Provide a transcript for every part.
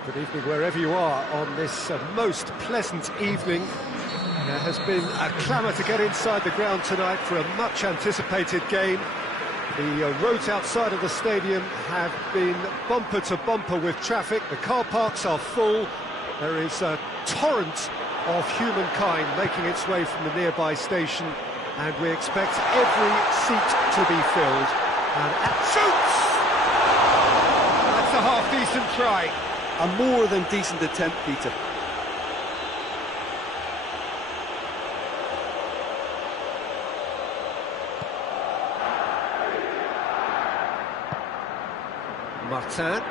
Well, good evening wherever you are on this most pleasant evening. There has been a clamour to get inside the ground tonight for a much-anticipated game. The roads outside of the stadium have been bumper to bumper with traffic. The car parks are full. There is a torrent of humankind making its way from the nearby station, and we expect every seat to be filled. And Shoots! That's a half-decent try. A more than decent attempt, Peter. Martin.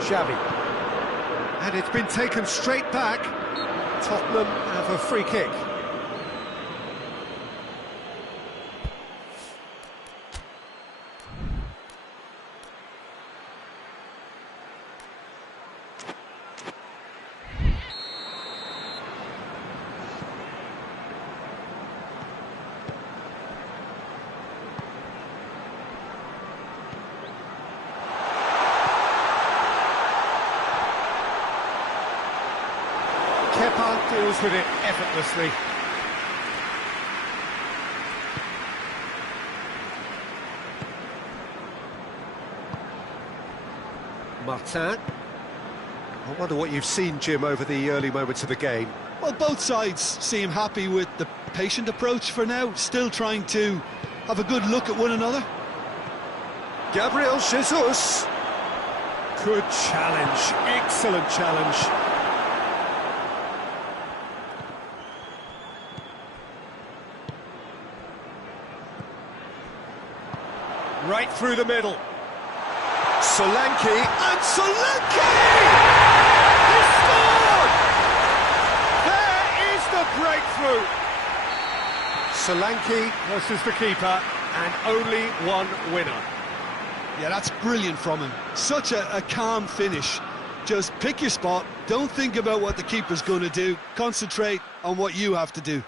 Xavi. And it's been taken straight back. Tottenham have a free kick. Kepa deals with it effortlessly. Martin. I wonder what you've seen, Jim, over the early moments of the game. Well, both sides seem happy with the patient approach for now, still trying to have a good look at one another. Gabriel Jesus. Good challenge, excellent challenge. Right through the middle. Solanke, and Solanke! He scored! There is the breakthrough. Solanke Versus the keeper, and only one winner. Yeah, that's brilliant from him. Such a calm finish. Just pick your spot, don't think about what the keeper's going to do, concentrate on what you have to do.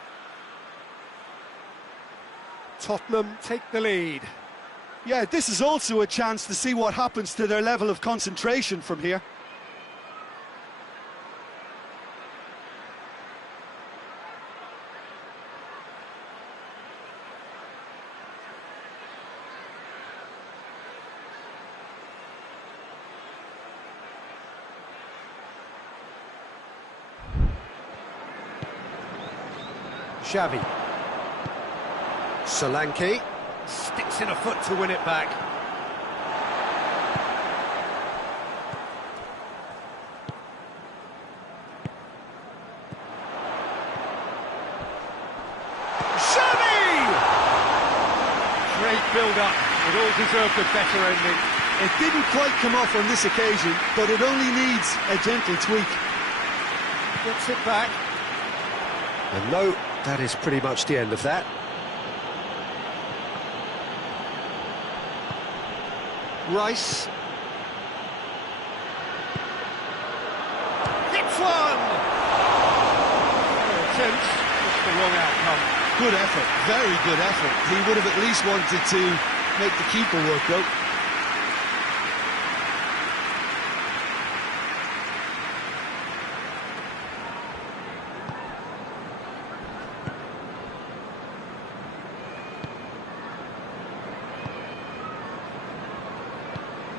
Tottenham take the lead. Yeah, this is also a chance to see what happens to their level of concentration from here. Xavi. Solanke. Sticks in a foot to win it back. Xavi! Great build-up. It all deserved a better ending. It didn't quite come off on this occasion, but it only needs a gentle tweak. Gets it back. And no, that is pretty much the end of that. Rice. Hits one! Attempts, just the wrong outcome. Good effort, very good effort. He would have at least wanted to make the keeper work though.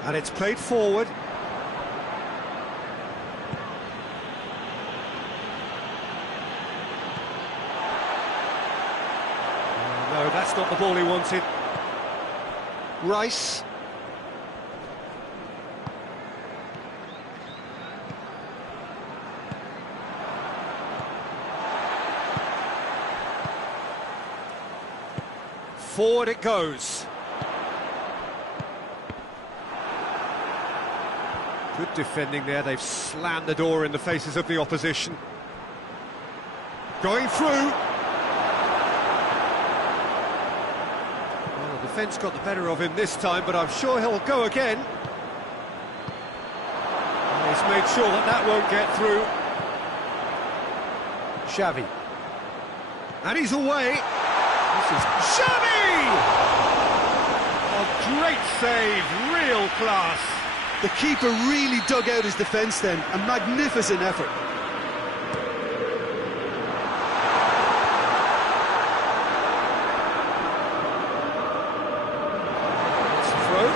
And it's played forward. No, that's not the ball he wanted. Rice. Forward it goes. Good defending there, they've slammed the door in the faces of the opposition. Going through. Well, the defence got the better of him this time, but I'm sure he'll go again. And he's just made sure that that won't get through. Xavi. And he's away. This is Xavi! A great save, real class. The keeper really dug out his defence then, a magnificent effort. It's a throw.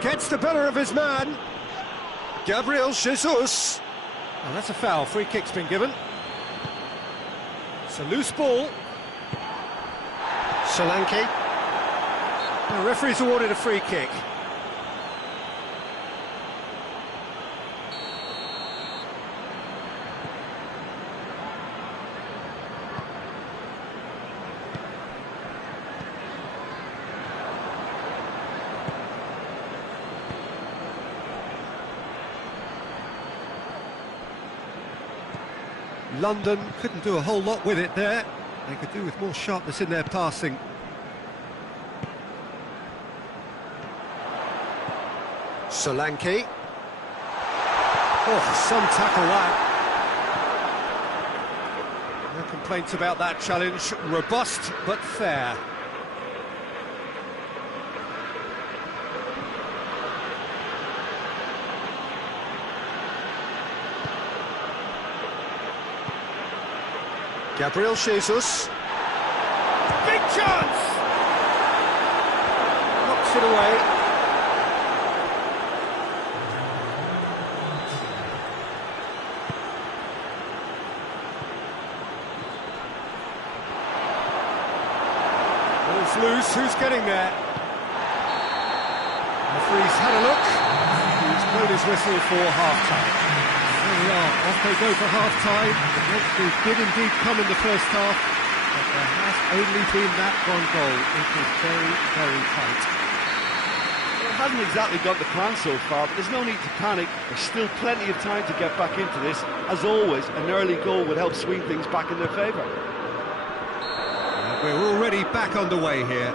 Gets the better of his man. Gabriel Jesus. Oh, that's a foul, free kick's been given. It's a loose ball. Solanke. The referee's awarded a free kick. London couldn't do a whole lot with it there. They could do with more sharpness in their passing. Solanke. Oh, some tackle that. No complaints about that challenge. Robust but fair. Gabriel Jesus. Big chance! Knocks it away. Ball's loose, who's getting there? Referee's had a look. He's blown his whistle for half-time. There we are, off they go for half-time. The breakthrough did indeed come in the first half, but there has only been that one goal. It was very, very tight. Well, it hasn't exactly got the plan so far, but there's no need to panic. There's still plenty of time to get back into this. As always, an early goal would help swing things back in their favour. We're already back underway here.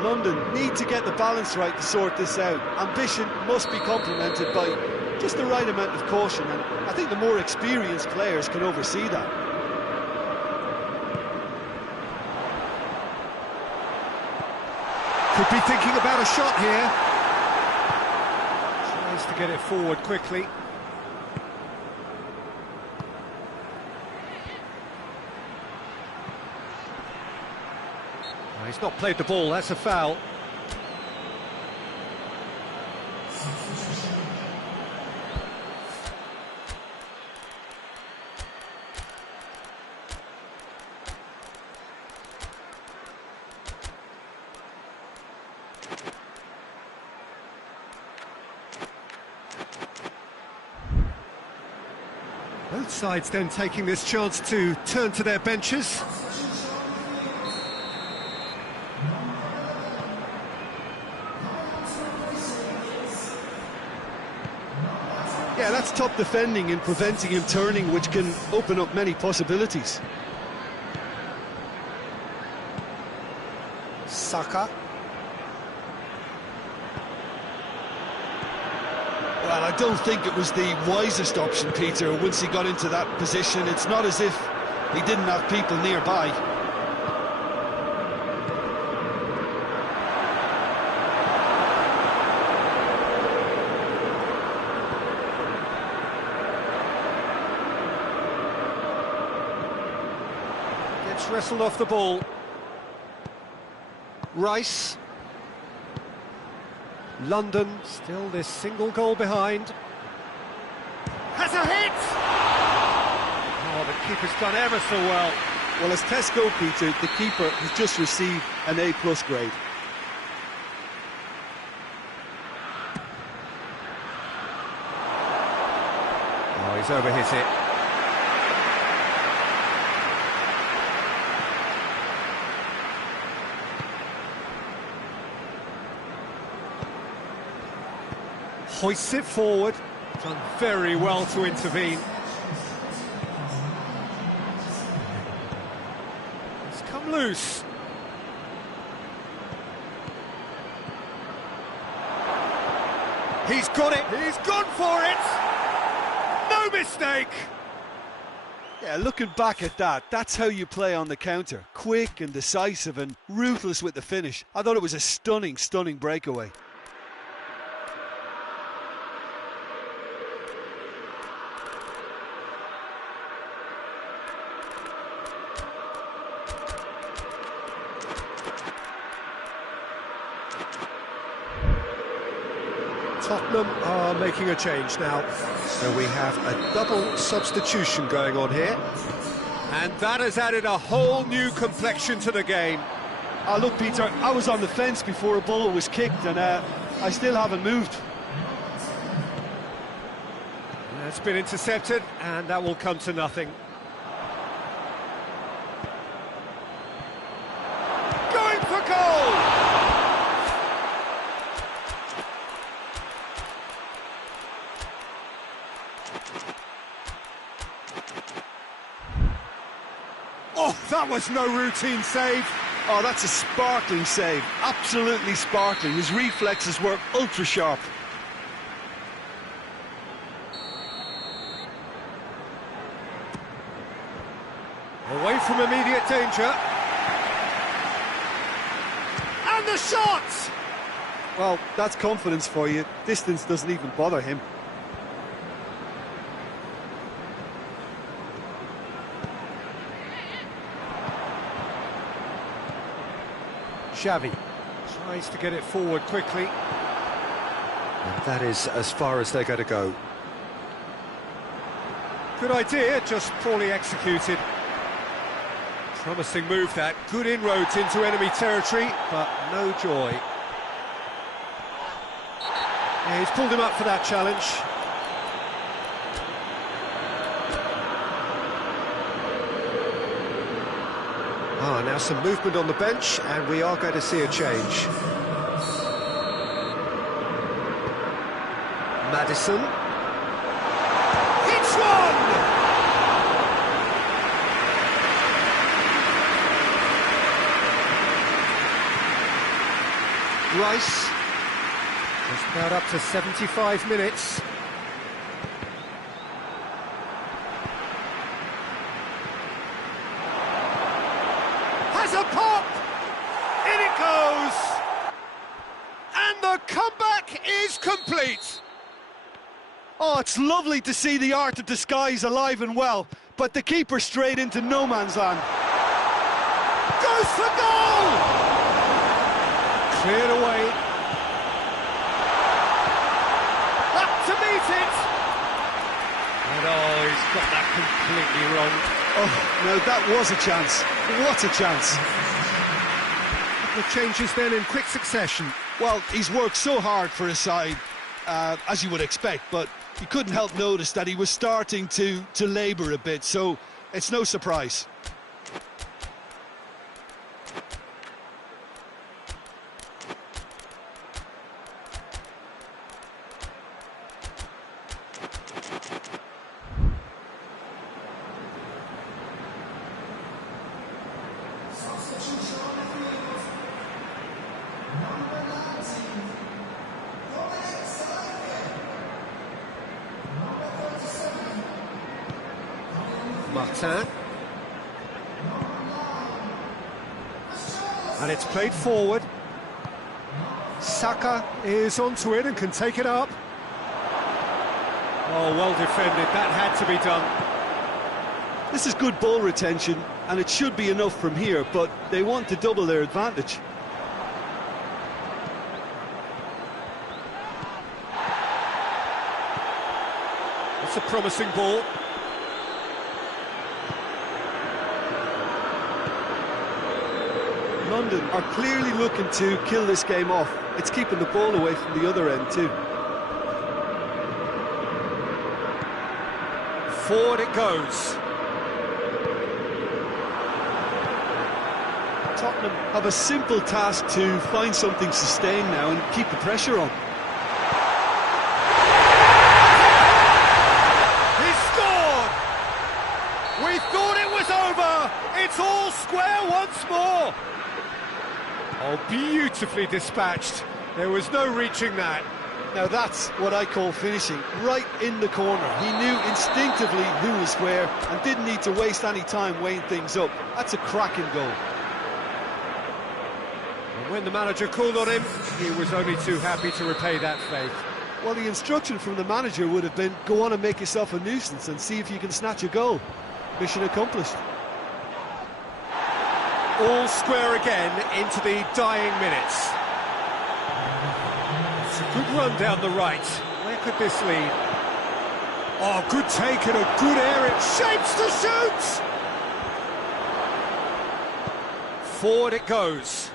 London need to get the balance right to sort this out. Ambition must be complemented by just the right amount of caution, and I think the more experienced players can oversee that. Could be thinking about a shot here. Tries to get it forward quickly. He's not played the ball, that's a foul. Both sides then taking this chance to turn to their benches. Yeah, that's top defending and preventing him turning, which can open up many possibilities. Saka. Well, I don't think it was the wisest option, Peter, once he got into that position. It's not as if he didn't have people nearby. Gets wrestled off the ball. Rice. London still this single goal behind. Has a hit! Oh, the keeper's done ever so well. Well, as tests go, Peter, the keeper has just received an A+ grade. Oh, he's overhit it. Hoists it forward. Done very well to intervene. loose. He's got it. He's gone for it. No mistake. Yeah, looking back at that, that's how you play on the counter. Quick and decisive and ruthless with the finish. I thought it was a stunning, stunning breakaway. Tottenham are making a change now. So we have a double substitution going on here. And that has added a whole new complexion to the game. Look, Peter, I was on the fence before a ball was kicked and I still haven't moved. It's been intercepted and that will come to nothing. Going for goal! Oh, that was no routine save. Oh, that's a sparkling save. Absolutely sparkling. His reflexes were ultra sharp. Away from immediate danger. And the shot! Well, that's confidence for you. Distance doesn't even bother him. Xavi tries to get it forward quickly. And that is as far as they're going to go. Good idea, just poorly executed. Promising move that. Good inroads into enemy territory, but no joy. Yeah, he's pulled him up for that challenge. Now some movement on the bench, and we are going to see a change. Maddison. Hits one! Rice. Just about up to 75 minutes. Has a pop! In it goes! And the comeback is complete! Oh, it's lovely to see the art of disguise alive and well, but the keeper straight into no man's land. Goes for goal! Cleared away. Up to meet it! And oh, he's got that completely wrong. Oh, no, that was a chance. What a chance. The changes then in quick succession. Well, he's worked so hard for his side, as you would expect, but you couldn't help notice that he was starting to labour a bit, so it's no surprise. Martin. And it's played forward. Saka is onto it and can take it up. Oh, well defended. That had to be done. This is good ball retention, and it should be enough from here, but they want to double their advantage. It's a promising ball. London are clearly looking to kill this game off. It's keeping the ball away from the other end too. Forward it goes. Tottenham have a simple task to find something sustained now and keep the pressure on. He scored! We thought it was over! It's all square once more! Oh, beautifully dispatched. There was no reaching that. Now that's what I call finishing, right in the corner. He knew instinctively who was where and didn't need to waste any time weighing things up. That's a cracking goal. And when the manager called on him, he was only too happy to repay that faith. Well, the instruction from the manager would have been, go on and make yourself a nuisance and see if you can snatch a goal. Mission accomplished. All square again into the dying minutes. It's a good run down the right. Where could this lead? Oh, good take and a good air. It shapes to shoot! Forward it goes.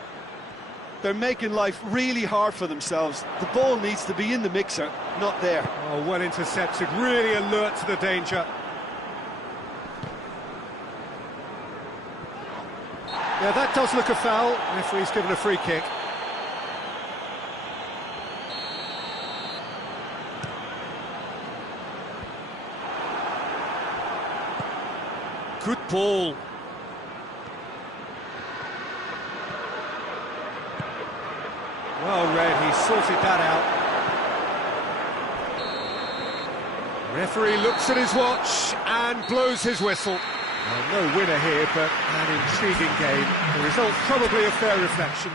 They're making life really hard for themselves. The ball needs to be in the mixer, not there. Oh, well intercepted, really alert to the danger. Yeah, that does look a foul. Referee's given a free kick. Good ball. Well read, he sorted that out. Referee looks at his watch and blows his whistle. Well, no winner here, but an intriguing game. The result probably a fair reflection.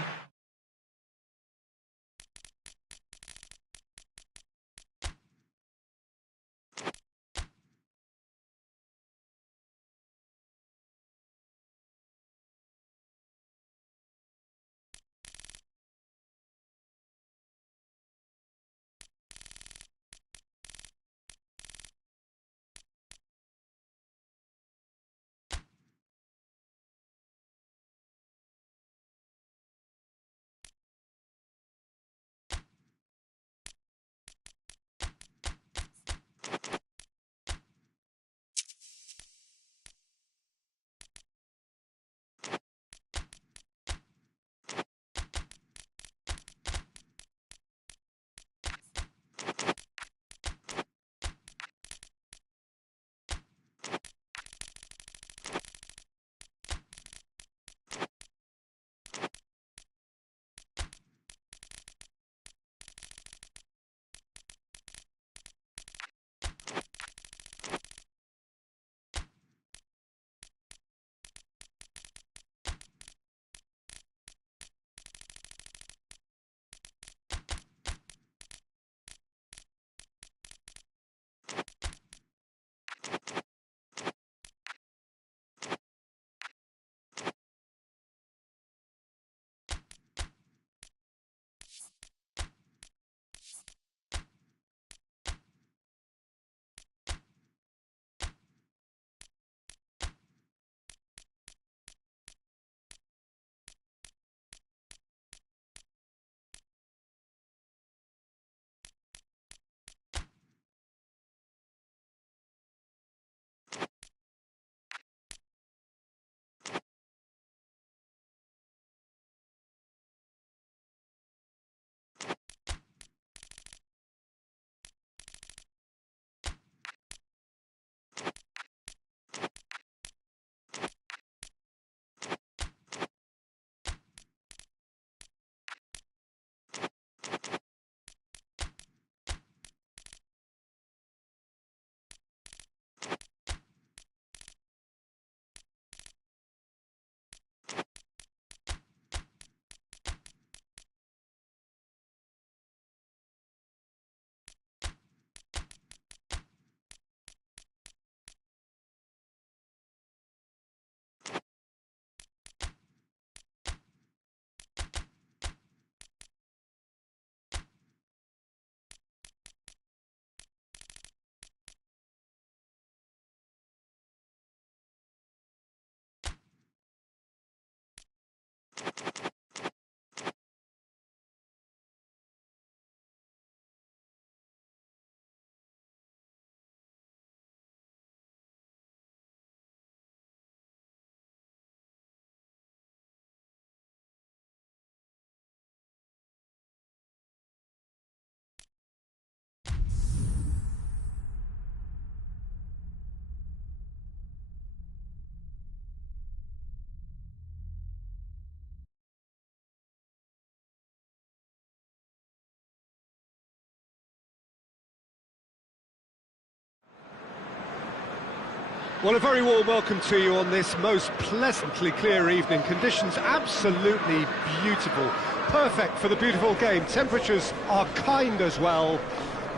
Well, a very warm welcome to you on this most pleasantly clear evening. Conditions absolutely beautiful. Perfect for the beautiful game. Temperatures are kind as well.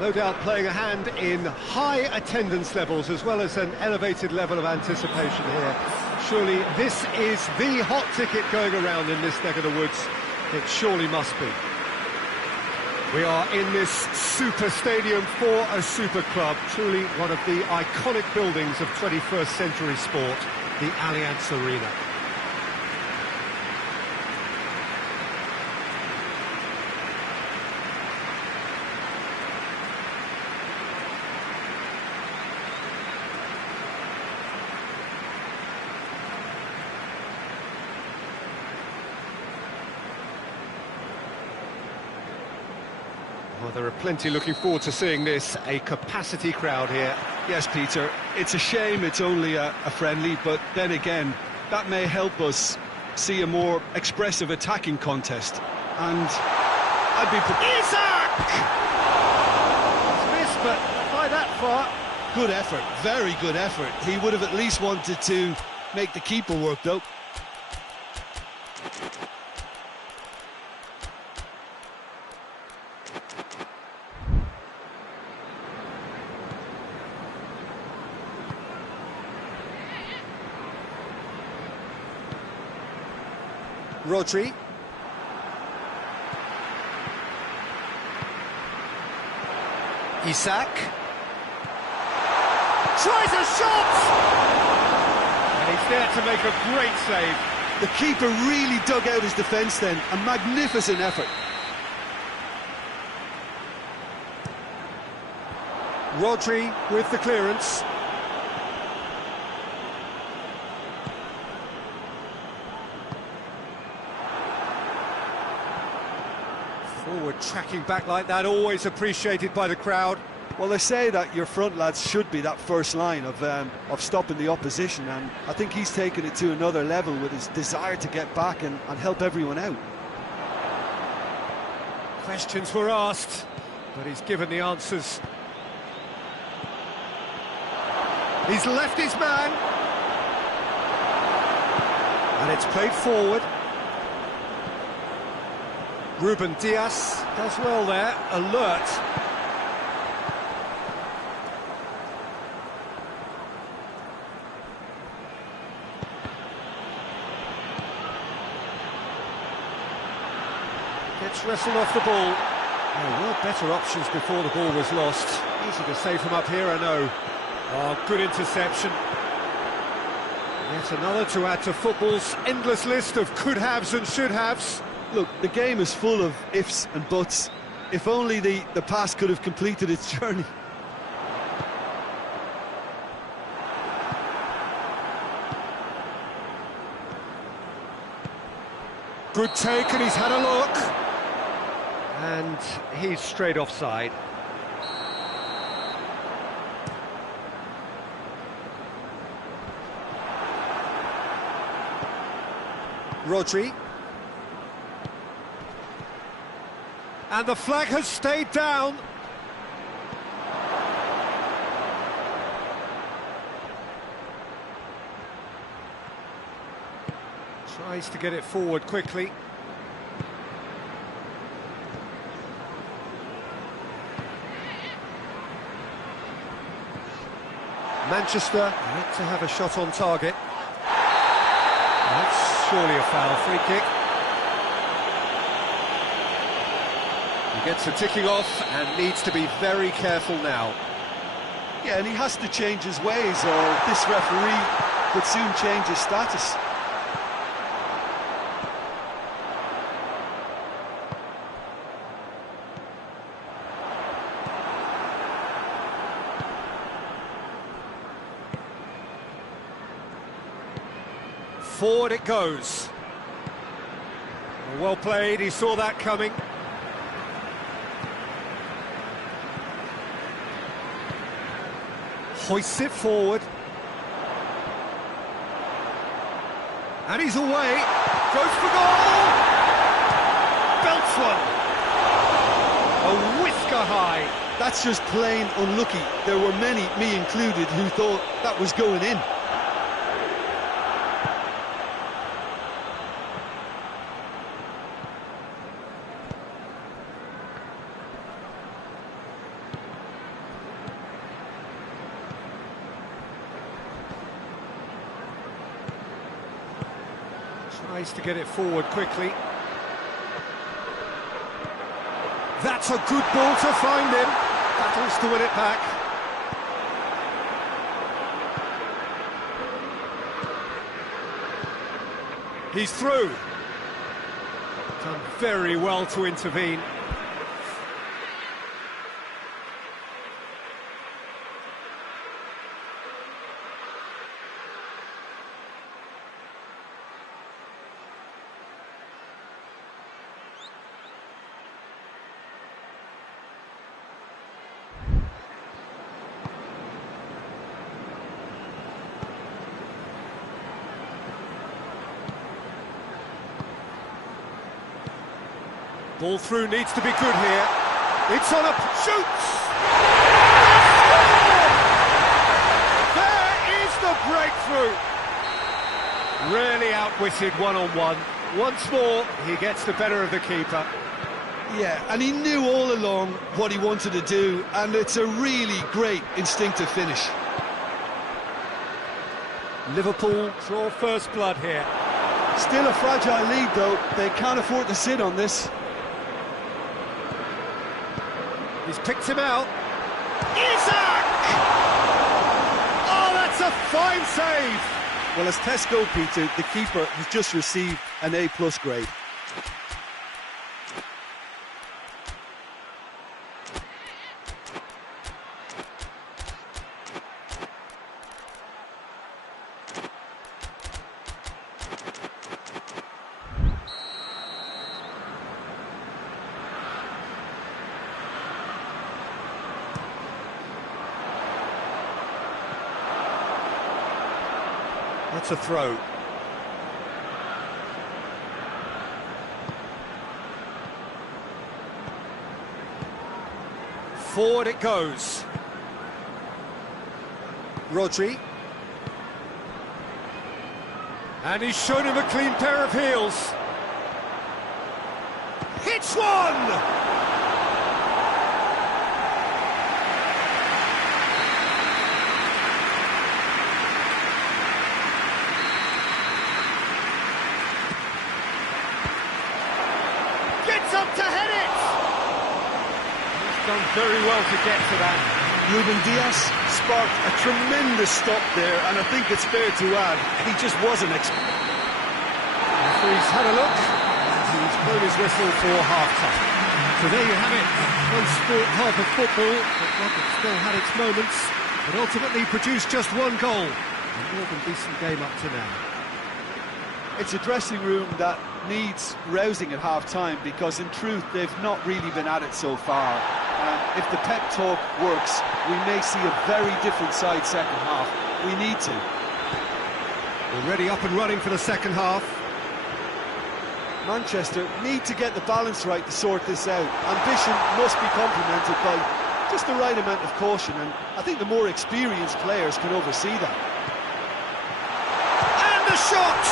No doubt playing a hand in high attendance levels as well as an elevated level of anticipation here. Surely this is the hot ticket going around in this neck of the woods. It surely must be. We are in this super stadium for a super club, truly one of the iconic buildings of 21st century sport, the Allianz Arena. Well, there are plenty looking forward to seeing this, a capacity crowd here. Yes, Peter, it's a shame it's only a friendly, but then again, that may help us see a more expressive attacking contest. And I'd be... Isak! It's missed, but by that far. Good effort, very good effort. He would have at least wanted to make the keeper work, though. Rodri. Isak. Tries a shot! And he's there to make a great save. The keeper really dug out his defence then. A magnificent effort. Rodri with the clearance. Forward tracking back like that, always appreciated by the crowd. Well, they say that your front lads should be that first line of stopping the opposition, and I think he's taken it to another level with his desire to get back and help everyone out. Questions were asked, but he's given the answers. He's left his man. And it's played forward. Ruben Dias does well there, alert. Gets wrestled off the ball. There were better options before the ball was lost. Easy to save from up here, I know. Oh, good interception. Yet another to add to football's endless list of could-haves and should-haves. Look, the game is full of ifs and buts. If only the pass could have completed its journey. Good take, and he's had a look. And he's straight offside. Rodri. And the flag has stayed down. Tries to get it forward quickly. Manchester yet to have a shot on target. That's surely a foul. Free kick. He gets the ticking off and needs to be very careful now. Yeah, and he has to change his ways, or this referee could soon change his status. Forward it goes. Well played, he saw that coming. Hoists it forward. And he's away. Goes for goal! Belts one. A whisker high. That's just plain unlucky. There were many, me included, who thought that was going in. Tries to get it forward quickly. That's a good ball to find him. Battles to win it back. He's through. Done very well to intervene. Ball through needs to be good here. It's on a... shoots! There is the breakthrough! Really outwitted one-on-one. Once more, he gets the better of the keeper. Yeah, and he knew all along what he wanted to do, and it's a really great instinctive finish. Liverpool draw first blood here. Still a fragile lead, though. They can't afford to sit on this. He's picked him out. Isak! Oh, that's a fine save! Well, as tests go, Peter, the keeper has just received an A+ grade. That's a throw. Forward it goes. Rodri. And he's shown him a clean pair of heels. Hits one! Up to head it! He's done very well to get to that. Ruben Dias sparked a tremendous stop there, and I think it's fair to add, he just wasn't Referee's had a look, and he's blown his whistle for half-time. So there you have it, one sport, half of football, but one that still had its moments, but ultimately produced just one goal. A more than decent game up to now. It's a dressing room that needs rousing at half-time, because in truth they've not really been at it so far. If the pep talk works, we may see a very different side second half. We need to. Already up and running for the second half. Manchester need to get the balance right to sort this out. Ambition must be complemented by just the right amount of caution, and I think the more experienced players can oversee that. And the shot!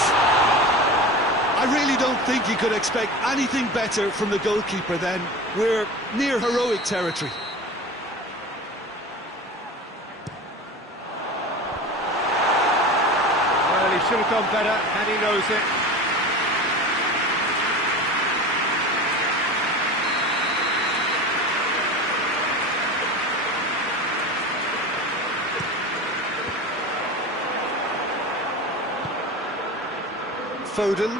I really don't think you could expect anything better from the goalkeeper then. We're near heroic territory. Well, he should have done better, and he knows it. Foden.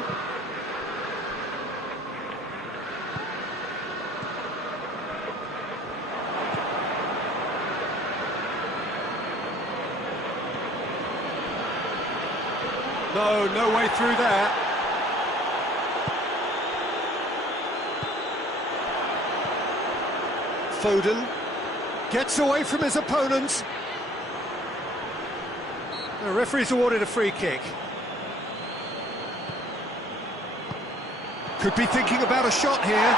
No way through there. Foden. Gets away from his opponent. The referee's awarded a free kick. Could be thinking about a shot here.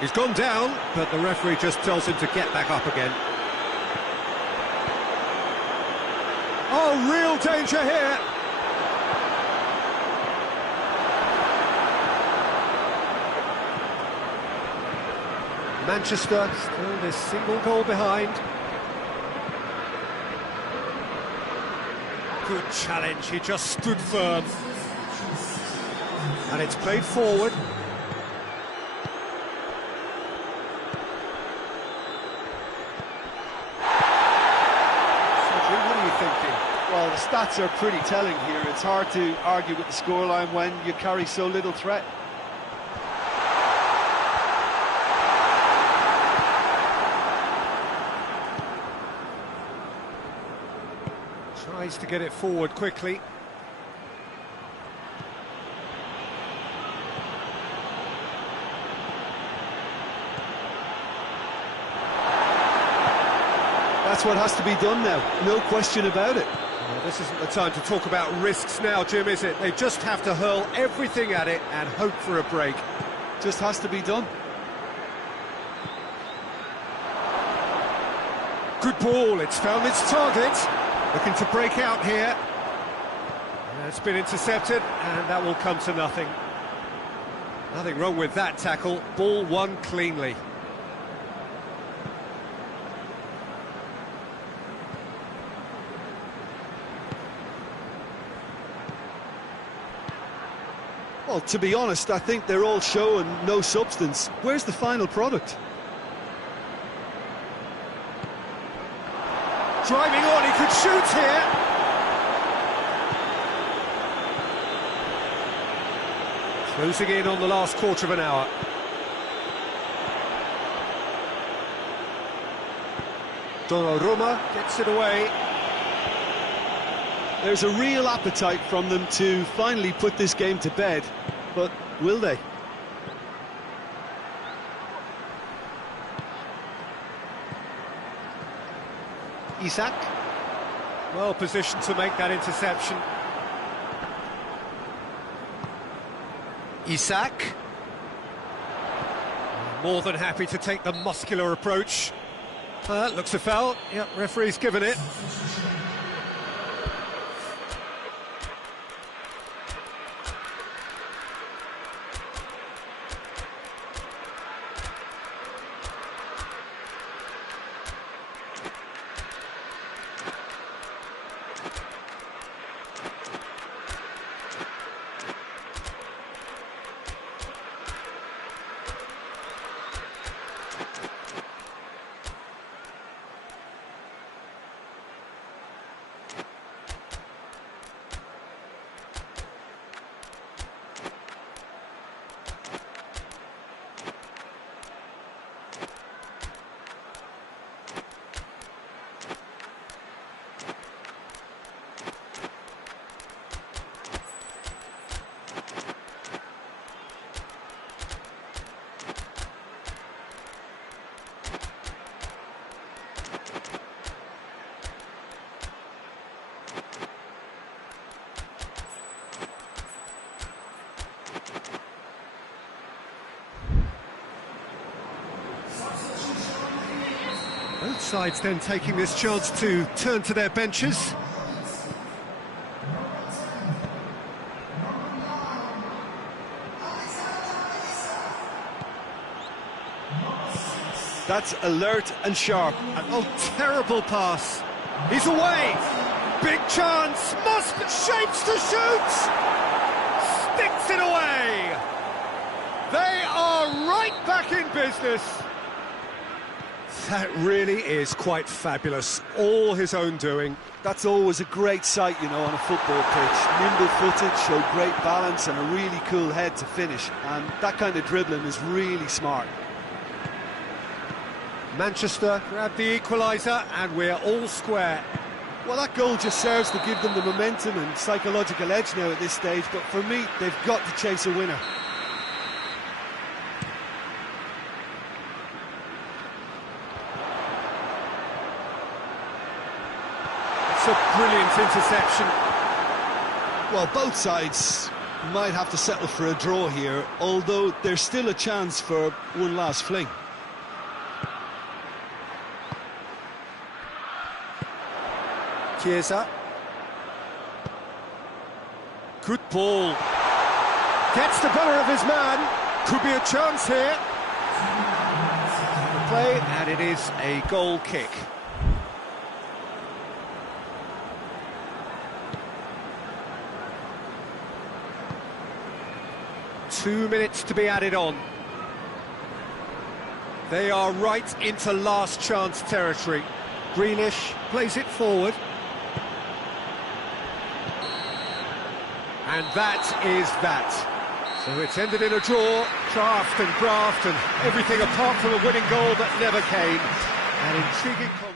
He's gone down, but the referee just tells him to get back up again. Oh, real danger here. Manchester still this single goal behind. Good challenge, he just stood firm. And it's played forward. Cedric, what are you thinking? Well, the stats are pretty telling here. It's hard to argue with the scoreline when you carry so little threat. Tries to get it forward quickly. That's what has to be done now, no question about it. Well, this isn't the time to talk about risks now, Jim, is it? They just have to hurl everything at it and hope for a break. Just has to be done. Good ball, it's found its target. Looking to break out here. It's been intercepted, and that will come to nothing. Nothing wrong with that tackle. Ball won cleanly. Well, to be honest, I think they're all show and no substance. Where's the final product? Driving on, he could shoot here. Closing in on the last quarter of an hour. Donnarumma gets it away. There's a real appetite from them to finally put this game to bed, but will they? Isak, well positioned to make that interception. Isak, more than happy to take the muscular approach. Looks a foul. Yep, referee's given it. Both sides then taking this chance to turn to their benches. That's alert and sharp. Oh, terrible pass. He's away. Big chance. Must shapes to shoot. Sticks it away. They are right back in business. That really is quite fabulous. All his own doing. That's always a great sight, you know, on a football pitch. Nimble-footed, showed great balance and a really cool head to finish. And that kind of dribbling is really smart. Manchester grab the equaliser and we're all square. Well, that goal just serves to give them the momentum and psychological edge now at this stage, but for me, they've got to chase a winner. It's a brilliant interception. Well, both sides might have to settle for a draw here, although there's still a chance for one last fling. Chiesa. Good ball. Gets the better of his man. Could be a chance here. play, and it is a goal kick. Two minutes to be added on. They are right into last chance territory. Grealish plays it forward. And that is that. So it's ended in a draw, draft and graft and everything apart from a winning goal that never came. An intriguing contest.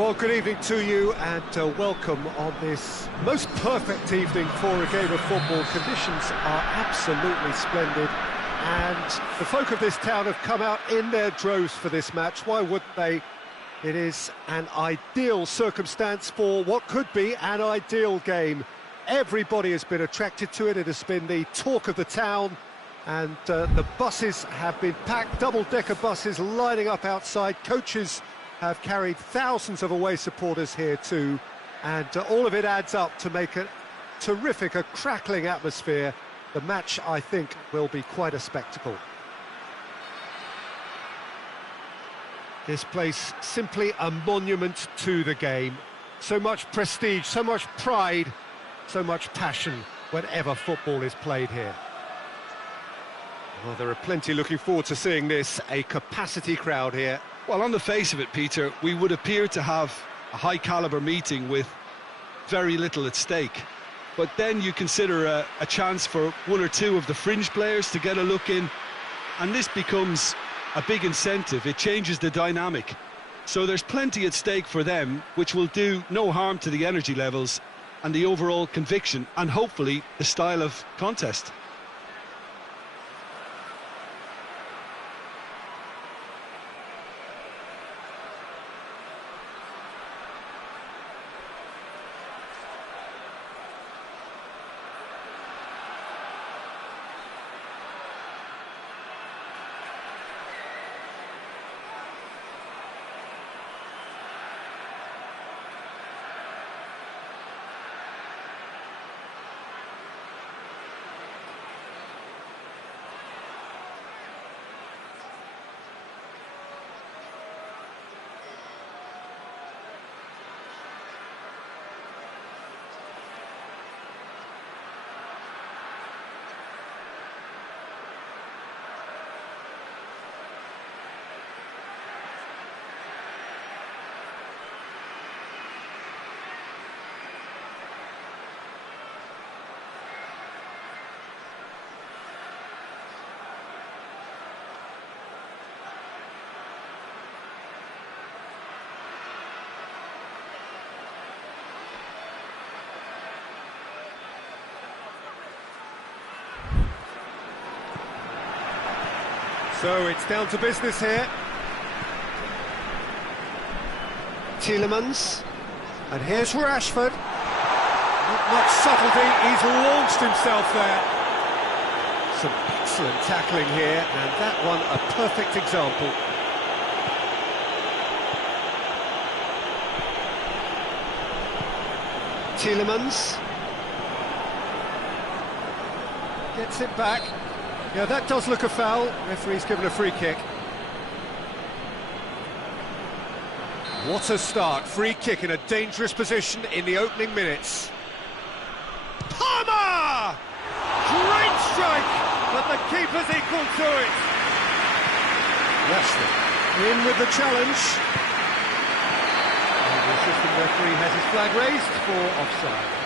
Well, good evening to you and welcome on this most perfect evening for a game of football. Conditions are absolutely splendid and the folk of this town have come out in their droves for this match. Why wouldn't they? It is an ideal circumstance for what could be an ideal game. Everybody has been attracted to it. It has been the talk of the town and the buses have been packed, double-decker buses lining up outside. Coaches have carried thousands of away supporters here too, and all of it adds up to make a terrific, a crackling atmosphere. The match, I think, will be quite a spectacle. This place simply a monument to the game. So much prestige, so much pride, so much passion whenever football is played here. Well, there are plenty looking forward to seeing this, a capacity crowd here. Well, on the face of it, Peter, we would appear to have a high-caliber meeting with very little at stake. But then you consider a chance for one or two of the fringe players to get a look in, and this becomes a big incentive. It changes the dynamic. So there's plenty at stake for them, which will do no harm to the energy levels and the overall conviction, and hopefully the style of contest. So it's down to business here. Tielemans. And here's Rashford. Not much subtlety, he's launched himself there. Some excellent tackling here, and that one a perfect example. Tielemans. Gets it back. Yeah, that does look a foul. Referee's given a free kick. What a start. Free kick in a dangerous position in the opening minutes. Palmer! Great strike, but the keeper's equal to it. Rashford in with the challenge. And the assistant referee has his flag raised for offside.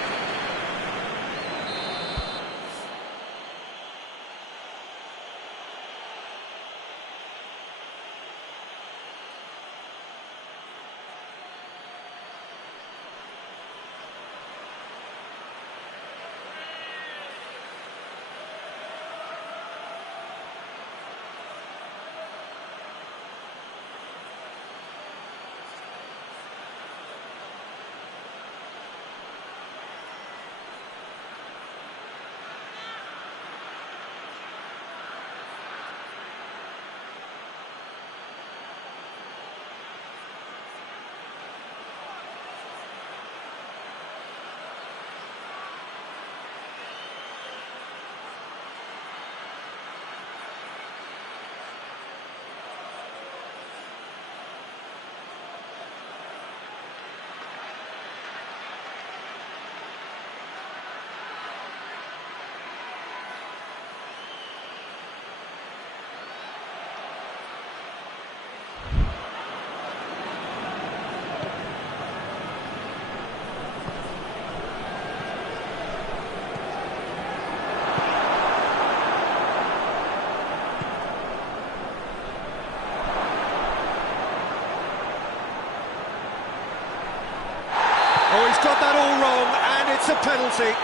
Oh, he's got that all wrong, and it's a penalty.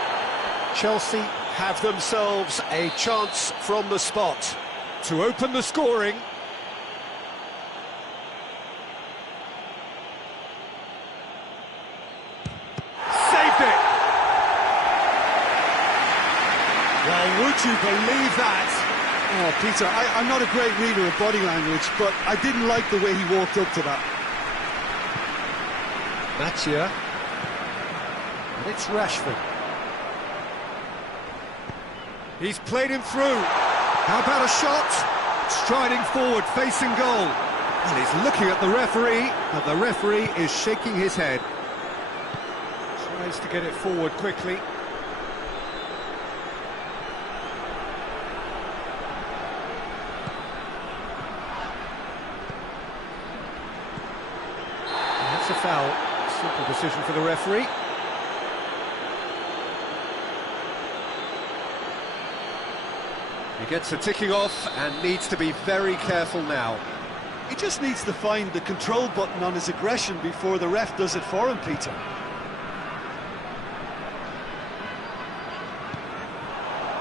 Chelsea have themselves a chance from the spot to open the scoring. Saved it! Well, would you believe that? Oh, Peter, I'm not a great reader of body language, but I didn't like the way he walked up to that. Mathieu. And it's Rashford. He's played him through. How about a shot? Striding forward, facing goal. And he's looking at the referee, but the referee is shaking his head. Tries to get it forward quickly. And that's a foul. Simple decision for the referee. He gets the ticking off and needs to be very careful now. He just needs to find the control button on his aggression before the ref does it for him, Peter.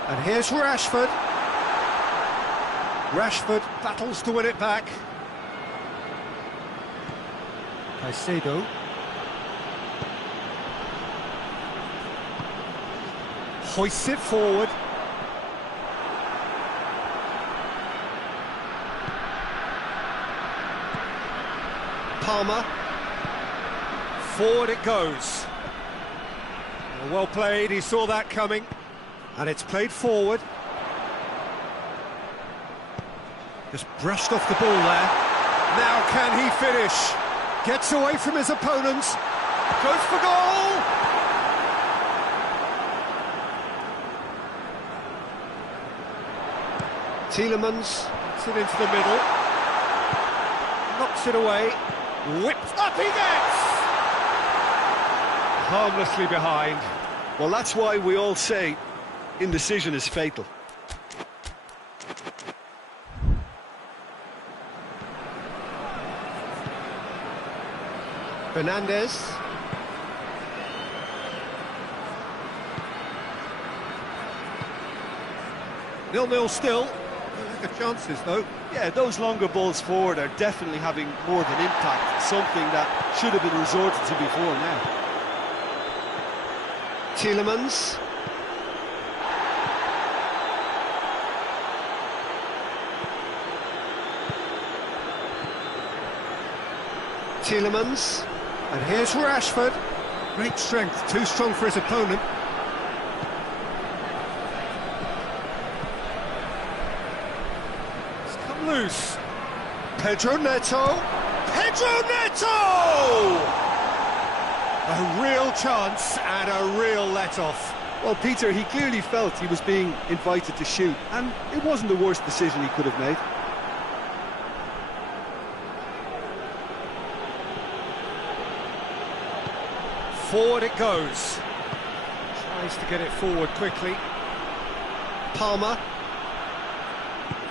And here's Rashford. Rashford battles to win it back. Caicedo. Hoists it forward. Palmer. Forward it goes. Well played, he saw that coming. And it's played forward. Just brushed off the ball there. Now can he finish? Gets away from his opponents. Goes for goal! Tielemans gets it into the middle. Knocks it away. Whipped up he gets! Harmlessly behind. Well, that's why we all say indecision is fatal. Fernandes. 0-0 still. Lack of chances, though. Yeah, those longer balls forward are definitely having more of an impact, something that should have been resorted to before now. Tielemans. Tielemans. And here's Rashford. Great strength, too strong for his opponent. It's come loose. Pedro Neto. Pedro Neto! A real chance and a real let-off. Well, Peter, he clearly felt he was being invited to shoot, and it wasn't the worst decision he could have made. Forward it goes. Tries to get it forward quickly. Palmer.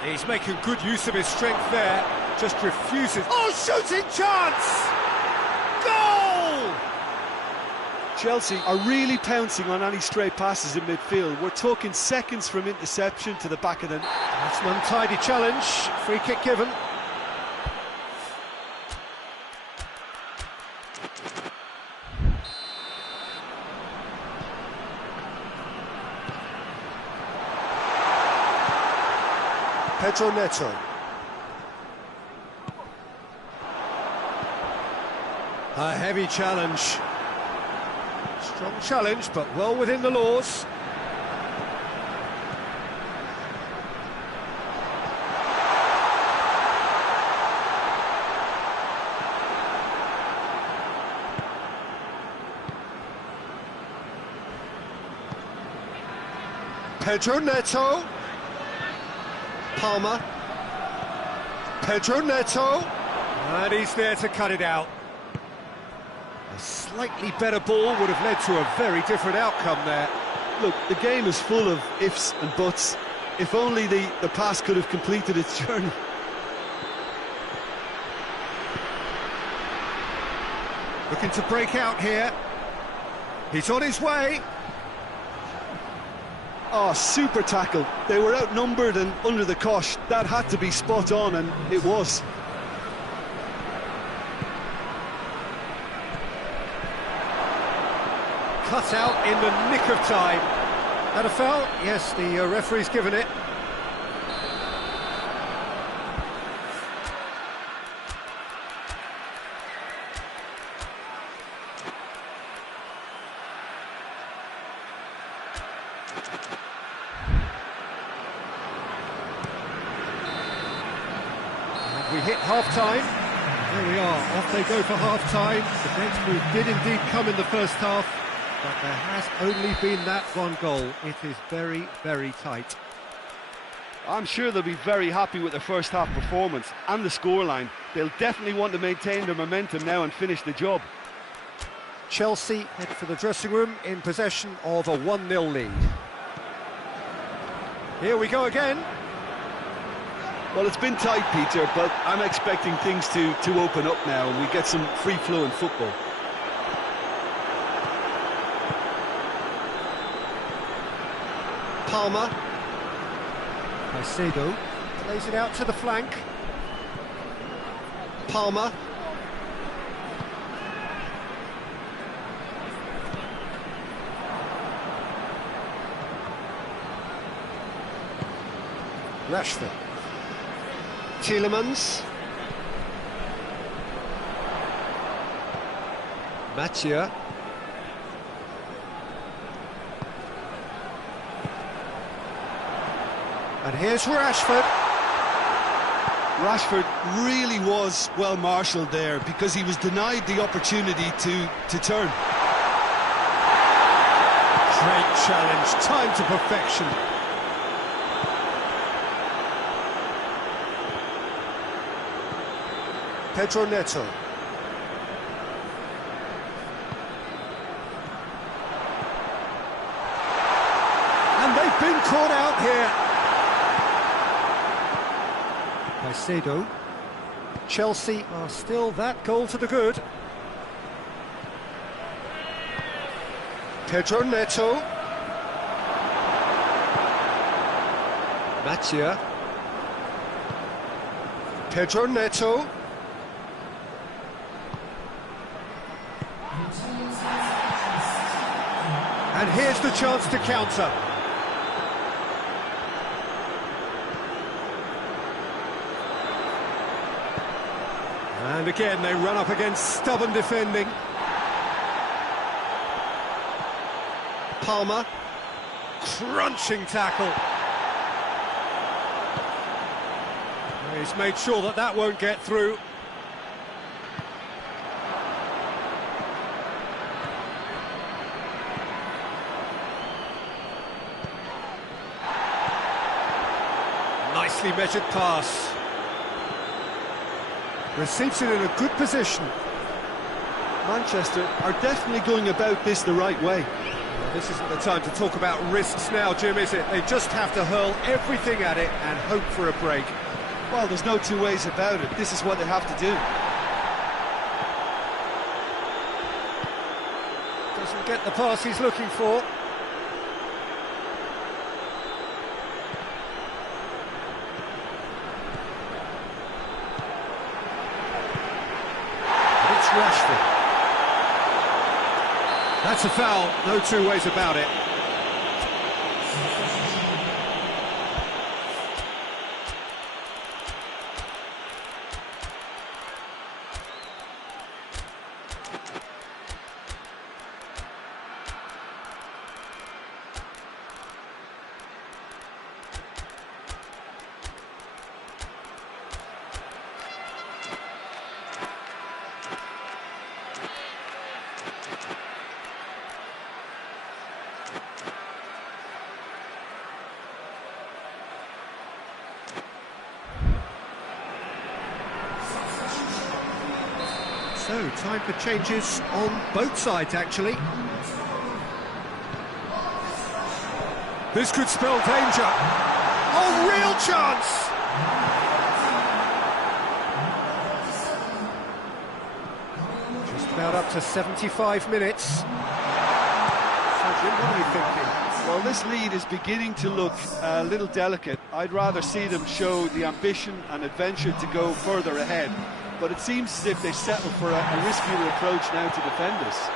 He's making good use of his strength there. Just refuses. Oh, shooting chance! Goal! Chelsea are really pouncing on any stray passes in midfield. We're talking seconds from interception to the back of the net. That's an untidy challenge. Free kick given. Pedro Neto. A heavy challenge. Strong challenge, but well within the laws. Pedro Neto. Palmer. Pedro Neto. And he's there to cut it out. A slightly better ball would have led to a very different outcome there. Look, the game is full of ifs and buts. If only the pass could have completed its journey. Looking to break out here. He's on his way. Oh, super tackle. They were outnumbered and under the cosh. That had to be spot on, and it was. Cut out in the nick of time. Had a foul? Yes, the referee's given it. We hit half-time. There we are, off they go for half-time. The next move did indeed come in the first half, but there has only been that one goal. It is very, very tight. I'm sure they'll be very happy with their first half performance and the scoreline. They'll definitely want to maintain their momentum now and finish the job. Chelsea head for the dressing room in possession of a 1-0 lead. Here we go again. Well, it's been tight, Peter, but I'm expecting things to open up now and we get some free-flowing football. Palmer. Caicedo plays it out to the flank. Palmer. Rashford. Tielemans. Mathieu. And here's Rashford. Rashford really was well marshalled there because he was denied the opportunity to turn. Great challenge, time to perfection. Pedro Neto. And they've been caught out here. Caicedo. Chelsea are still that goal to the good. Pedro Neto. Mathieu. Pedro Neto. And here's the chance to counter. And again, they run up against stubborn defending. Palmer. Crunching tackle. He's made sure that that won't get through. Nicely measured pass. Receives it in a good position. Manchester are definitely going about this the right way. This isn't the time to talk about risks now, Jim, is it? They just have to hurl everything at it and hope for a break. Well, there's no two ways about it. This is what they have to do. Doesn't get the pass he's looking for. It's Rashford. That's a foul, no two ways about it. So, time for changes on both sides, actually. This could spell danger. Oh, real chance! Just about up to 75 minutes. So, Jim, what are you thinking? Well, this lead is beginning to look a little delicate. I'd rather see them show the ambition and adventure to go further ahead. But it seems as if they settle for a riskier approach now to defend us.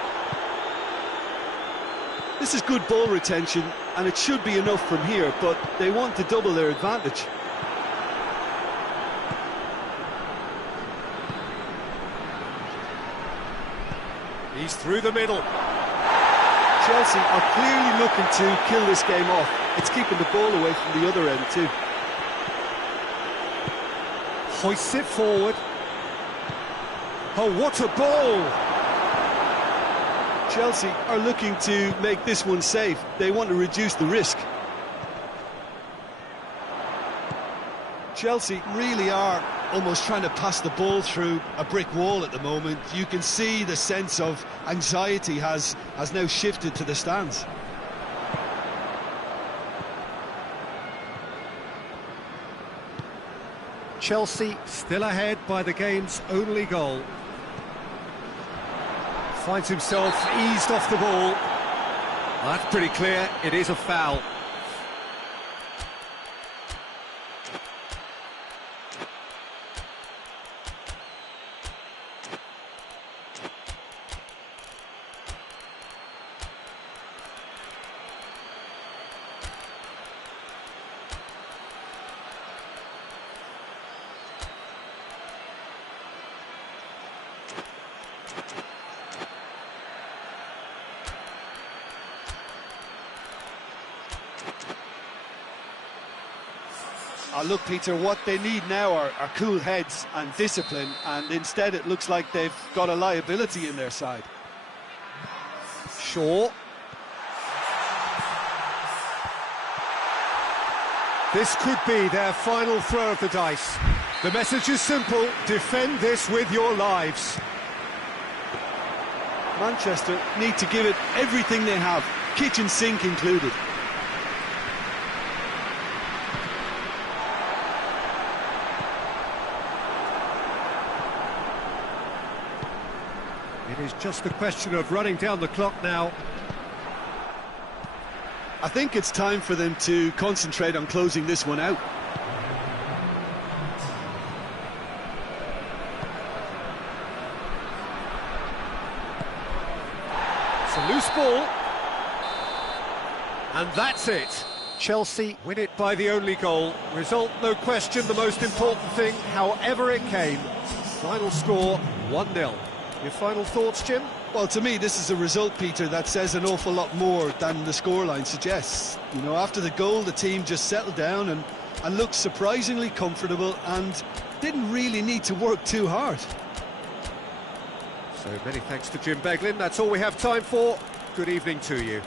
This is good ball retention, and it should be enough from here, but they want to double their advantage. He's through the middle. Chelsea are clearly looking to kill this game off. It's keeping the ball away from the other end too. Hoists it forward. Oh, what a ball! Chelsea are looking to make this one safe. They want to reduce the risk. Chelsea really are almost trying to pass the ball through a brick wall at the moment. You can see the sense of anxiety has now shifted to the stands. Chelsea still ahead by the game's only goal. Finds himself eased off the ball. That's pretty clear, it is a foul. Look, Peter, what they need now are cool heads and discipline, and instead it looks like they've got a liability in their side. Shaw. This could be their final throw of the dice. The message is simple: defend this with your lives. Manchester need to give it everything they have, kitchen sink included. It is just a question of running down the clock now. I think it's time for them to concentrate on closing this one out. ball. And that's it. Chelsea win it by the only goal. Result, no question, the most important thing, however it came. Final score, 1-0. Your final thoughts, Jim? Well, to me, this is a result, Peter, that says an awful lot more than the scoreline suggests. You know, after the goal, the team just settled down and looked surprisingly comfortable and didn't really need to work too hard. So many thanks to Jim Beglin. That's all we have time for. Good evening to you.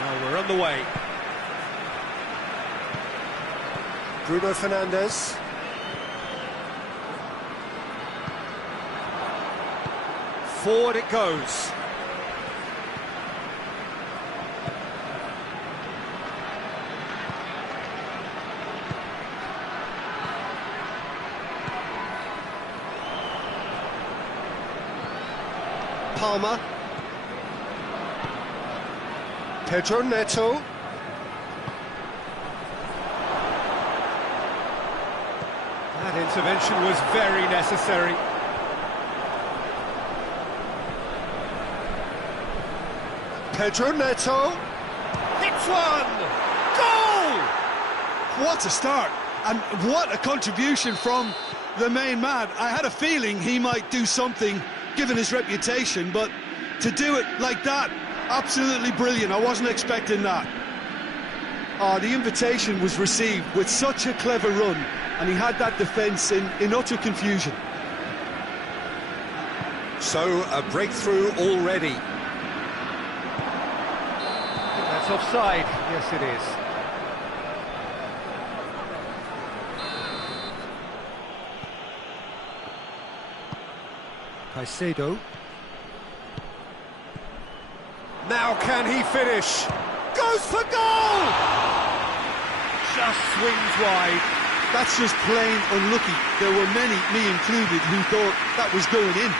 Now we're on the way. Bruno Fernandes. Forward it goes. Palmer. Pedro Neto. That intervention was very necessary. Pedro Neto. Hits one! Goal! What a start, and what a contribution from the main man. I had a feeling he might do something, given his reputation, but to do it like that, absolutely brilliant. I wasn't expecting that. The invitation was received with such a clever run, and he had that defence in utter confusion. So, a breakthrough already. That's offside. Yes, it is. Caicedo. Now can he finish? Goes for goal! Just swings wide. That's just plain unlucky. There were many, me included, who thought that was going in.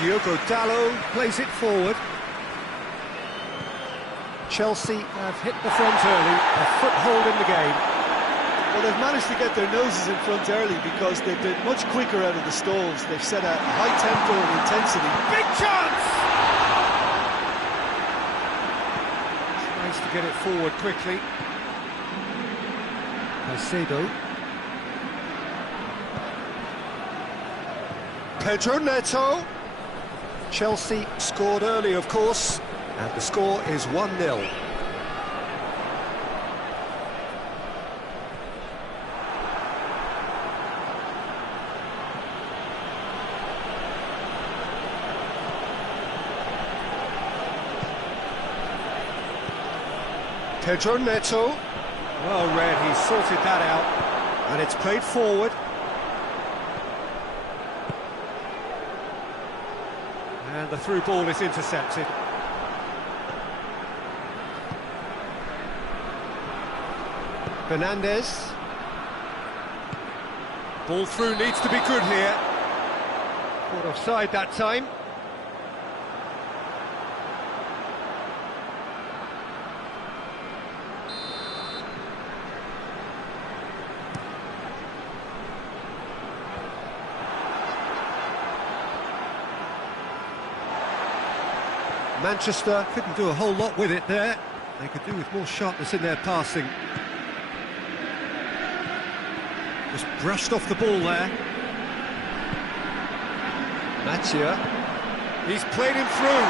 Diogo Dalot plays it forward. Chelsea have hit the front early, a foothold in the game. Well, they've managed to get their noses in front early because they've been much quicker out of the stalls. They've set a high tempo and intensity. Big chance! Tries to get it forward quickly. Caicedo. Pedro Neto. Chelsea scored early, of course, and the score is 1-0. Pedro Neto. Well read, he sorted that out. And it's played forward. And the through ball is intercepted. Fernandes. Ball through needs to be good here. Caught offside that time. Manchester couldn't do a whole lot with it there. They could do with more sharpness in their passing. Just brushed off the ball there. Mattia. He's played him through.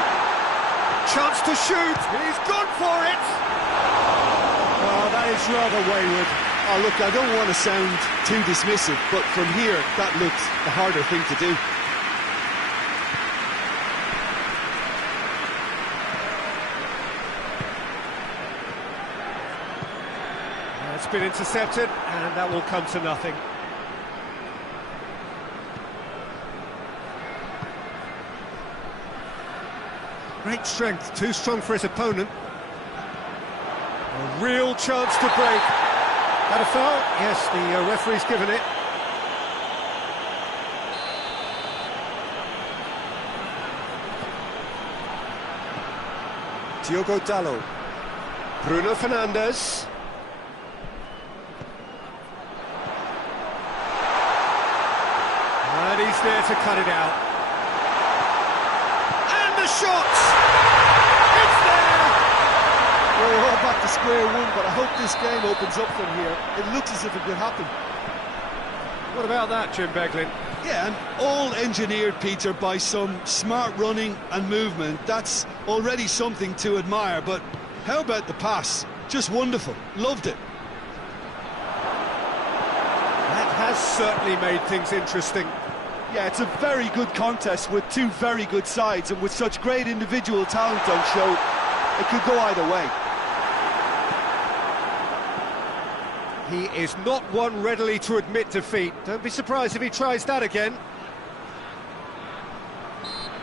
Chance to shoot. He's gone for it. Oh, that is rather wayward. Oh, look, I don't want to sound too dismissive, but from here, that looked the harder thing to do. It's been intercepted, and that will come to nothing. Great strength, too strong for his opponent. A real chance to break. That a foul? Yes, the referee's given it. Diogo Dalot. Bruno Fernandes. And he's there to cut it out. And the shot! It's there! Well, we're all back to square one, but I hope this game opens up from here. It looks as if it could happen. What about that, Jim Beglin? Yeah, and all engineered, Peter, by some smart running and movement. That's already something to admire, but how about the pass? Just wonderful. Loved it. That has certainly made things interesting. Yeah, it's a very good contest with two very good sides, and with such great individual talent on show, it could go either way. He is not one readily to admit defeat. Don't be surprised if he tries that again.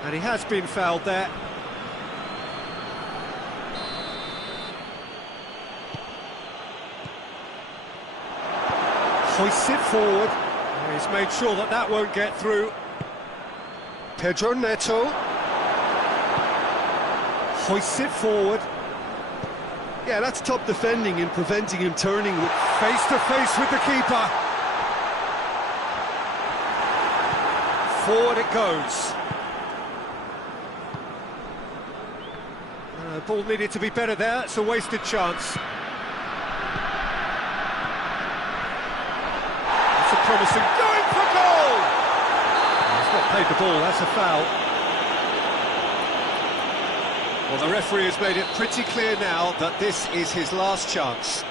And he has been fouled there. Hoists it forward. He's made sure that that won't get through. Pedro Neto. Hoists it forward. Yeah, that's top defending and preventing him turning with... Face to face with the keeper. Forward it goes. Ball needed to be better there. It's a wasted chance. That's a promising... Going for goal! He's not played the ball, that's a foul. Well, the referee has made it pretty clear now that this is his last chance.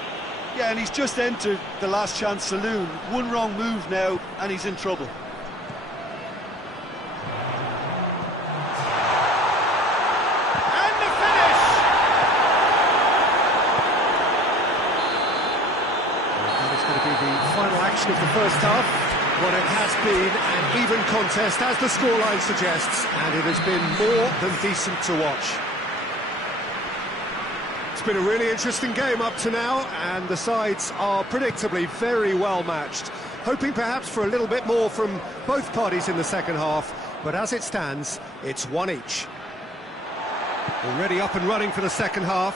Yeah, and he's just entered the last chance saloon. One wrong move now, and he's in trouble. And the finish! That is going to be the final action of the first half. What it has been an even contest, as the scoreline suggests, and it has been more than decent to watch. It's been a really interesting game up to now, and the sides are predictably very well matched. Hoping perhaps for a little bit more from both parties in the second half, but as it stands, it's one each. Already up and running for the second half.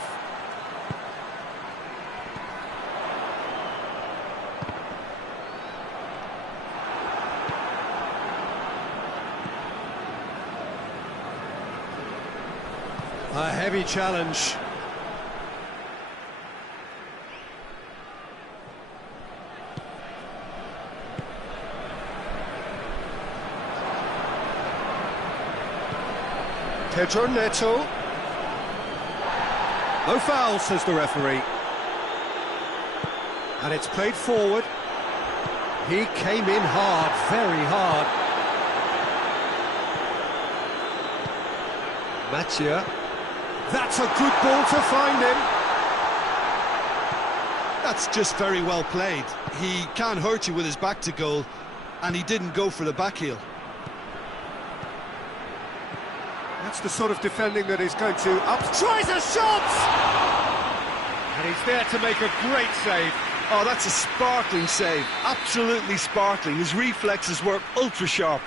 A heavy challenge. Pedro Neto. No foul, says the referee. And it's played forward. He came in hard, very hard. Mattia. That's a good ball to find him. That's just very well played. He can't hurt you with his back to goal, and he didn't go for the back heel. That's the sort of defending that is going to up. Tries a shot! And he's there to make a great save. Oh, that's a sparkling save. Absolutely sparkling. His reflexes were ultra sharp.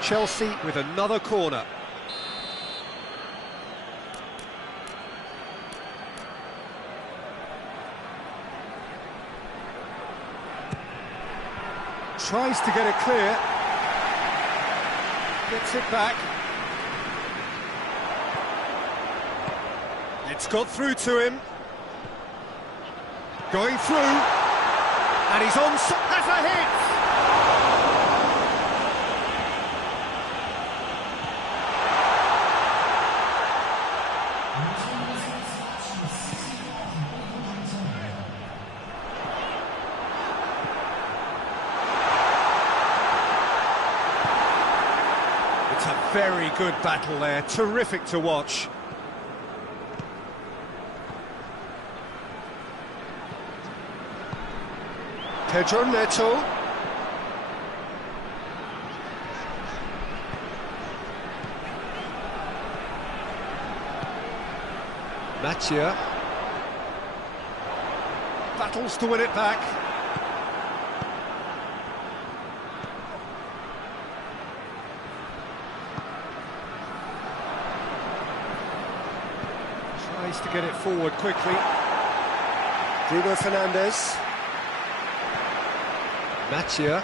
Chelsea with another corner. Tries to get it clear. Gets it back. It's got through to him. Going through. And he's on, has a hit! It's a very good battle there, terrific to watch. Pedro Neto. Matia. Battles to win it back. Tries to get it forward quickly. Bruno Fernandes. Matia.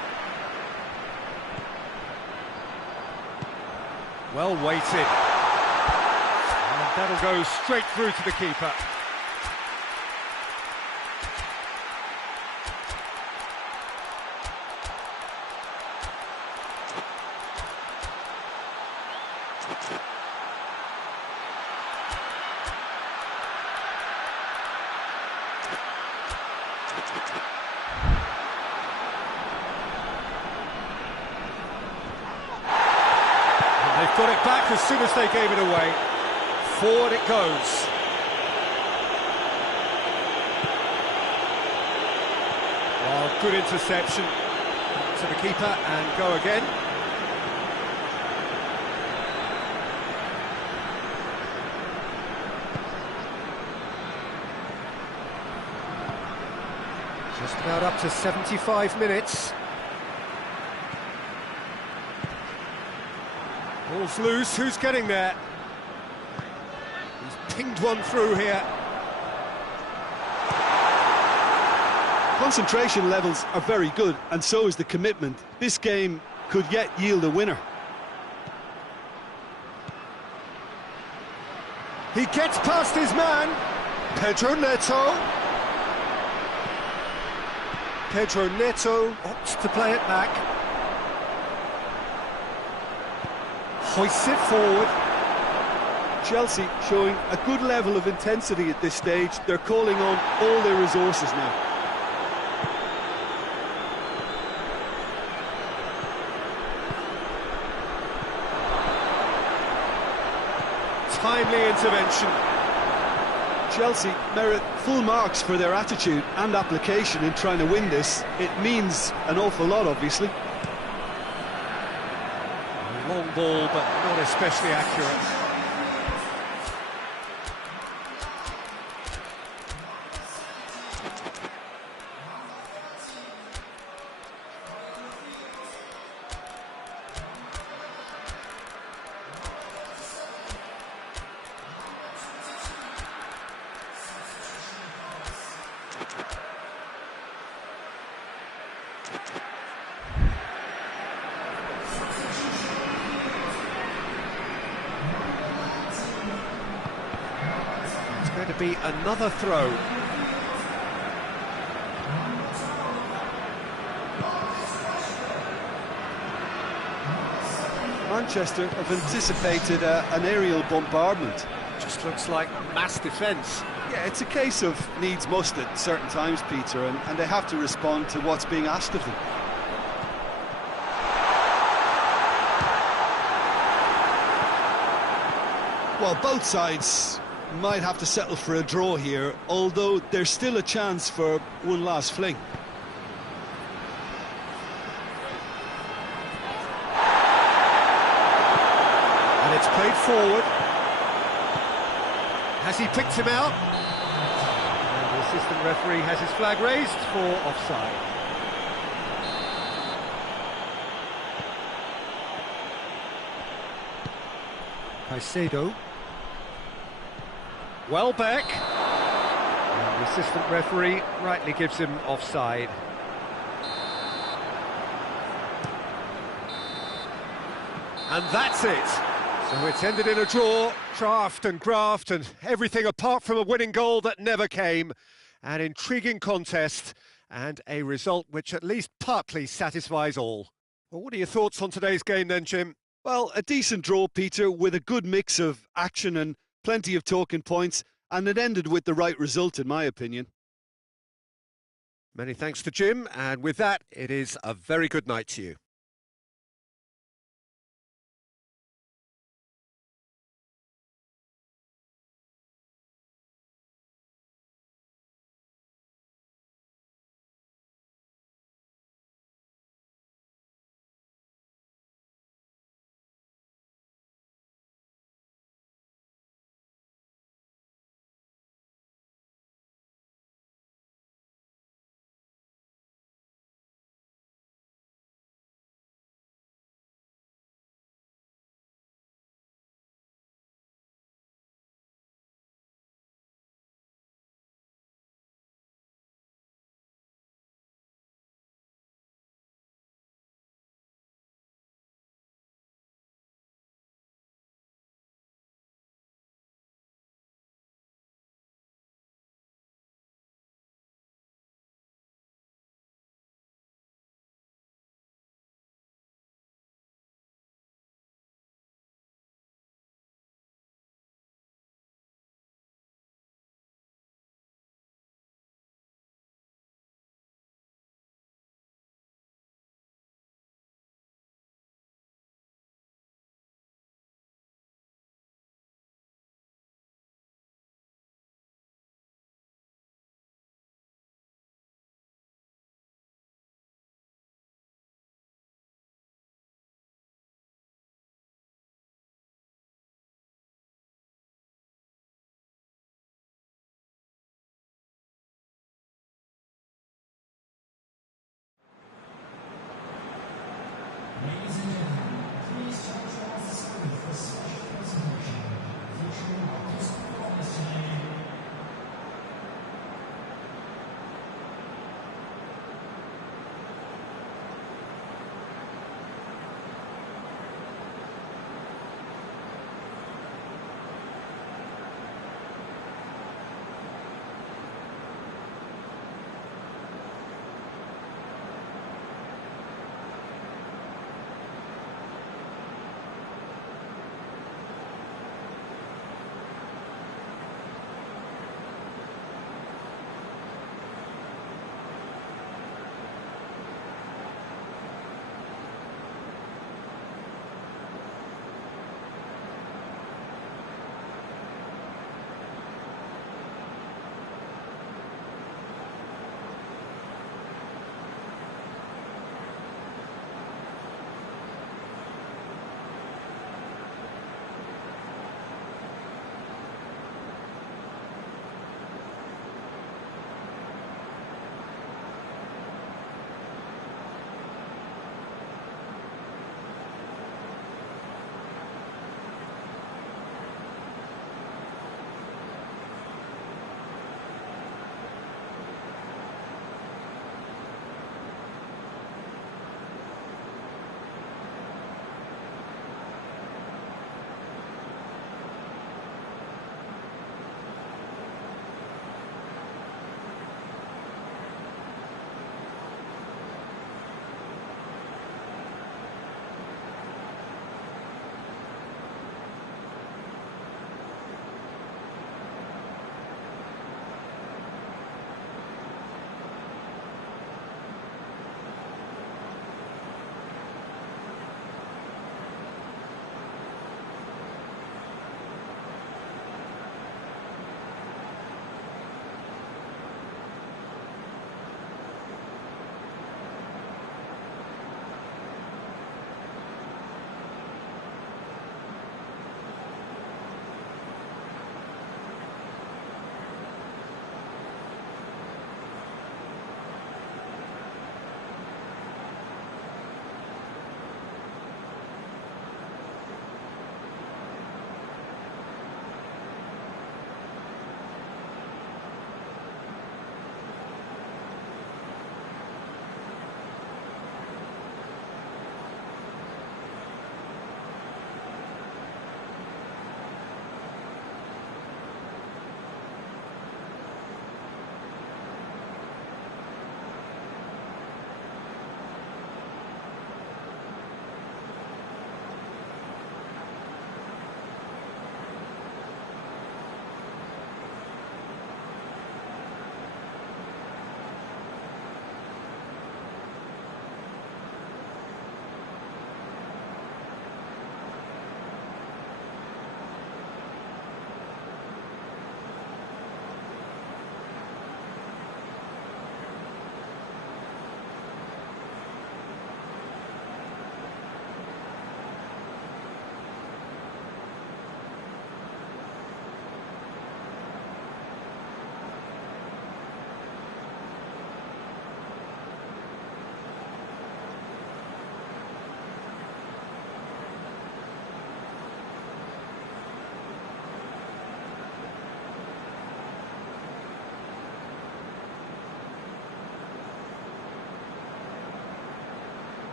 Well weighted. And that'll go straight through to the keeper. They've got it back as soon as they gave it away. Forward it goes. Oh, good interception. To the keeper and go again. Just about up to 75 minutes. Ball's loose, who's getting there? He's pinged one through here. Concentration levels are very good, and so is the commitment. This game could yet yield a winner. He gets past his man. Pedro Neto. Pedro Neto opts to play it back. Hoists it forward. Chelsea showing a good level of intensity at this stage. They're calling on all their resources now. Timely intervention. Chelsea merit full marks for their attitude and application in trying to win this. It means an awful lot, obviously. Long ball, but not especially accurate. Going to be another throw. Manchester have anticipated an aerial bombardment. Just looks like mass defence. Yeah, it's a case of needs must at certain times, Peter, and they have to respond to what's being asked of them. Well, both sides might have to settle for a draw here, although there's still a chance for one last fling. And it's played forward. Has he picked him out? And the assistant referee has his flag raised for offside. Caicedo. Welbeck. And the assistant referee rightly gives him offside. And that's it. So it's ended in a draw, draft and graft and everything apart from a winning goal that never came. An intriguing contest and a result which at least partly satisfies all. Well, what are your thoughts on today's game then, Jim? Well, a decent draw, Peter, with a good mix of action and plenty of talking points, and it ended with the right result, in my opinion. Many thanks to Jim, and with that, it is a very good night to you.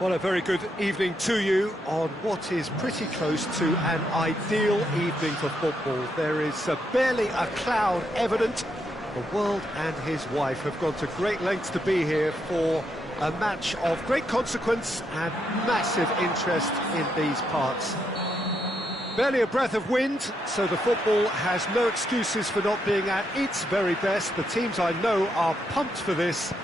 Well, a very good evening to you on what is pretty close to an ideal evening for football. There is barely a cloud evident. The world and his wife have gone to great lengths to be here for a match of great consequence and massive interest in these parts. Barely a breath of wind, so the football has no excuses for not being at its very best. The teams I know are pumped for this.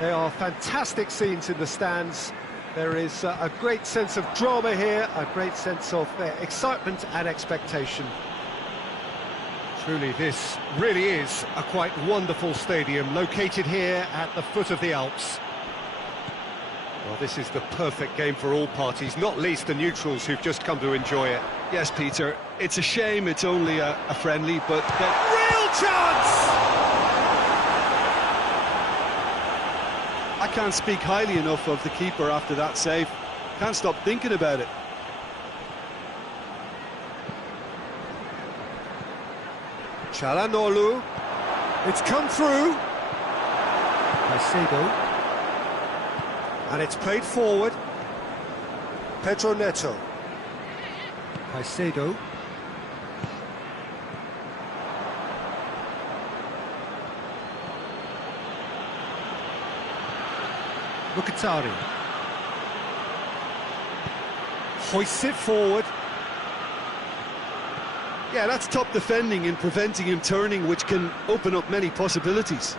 There are fantastic scenes in the stands. There is a great sense of drama here, a great sense of excitement and expectation. Truly, this really is a quite wonderful stadium, located here at the foot of the Alps. Well, this is the perfect game for all parties, not least the neutrals who've just come to enjoy it. Yes, Peter, it's a shame it's only a friendly, but... Real chance! I can't speak highly enough of the keeper after that save. Can't stop thinking about it. Çalhanoğlu. It's come through. Caicedo. And it's played forward. Pedro Neto. Caicedo. Mkhitaryan hoists it forward. Yeah, that's top defending and preventing him turning, which can open up many possibilities.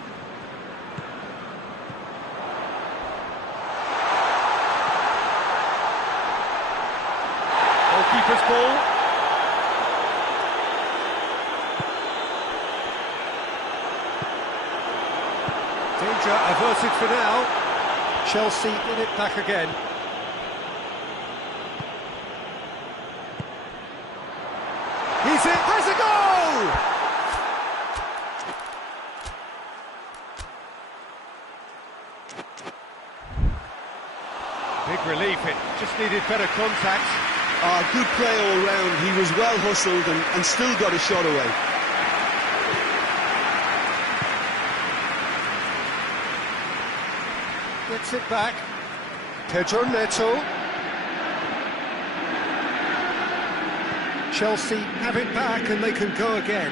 Goalkeeper's ball. Danger averted for now. Chelsea in it back again. He's it, has a goal! Big relief, it just needed better contact. Good play all round. He was well hustled and still got a shot away. Gets it back. Pedro Neto. Chelsea have it back and they can go again.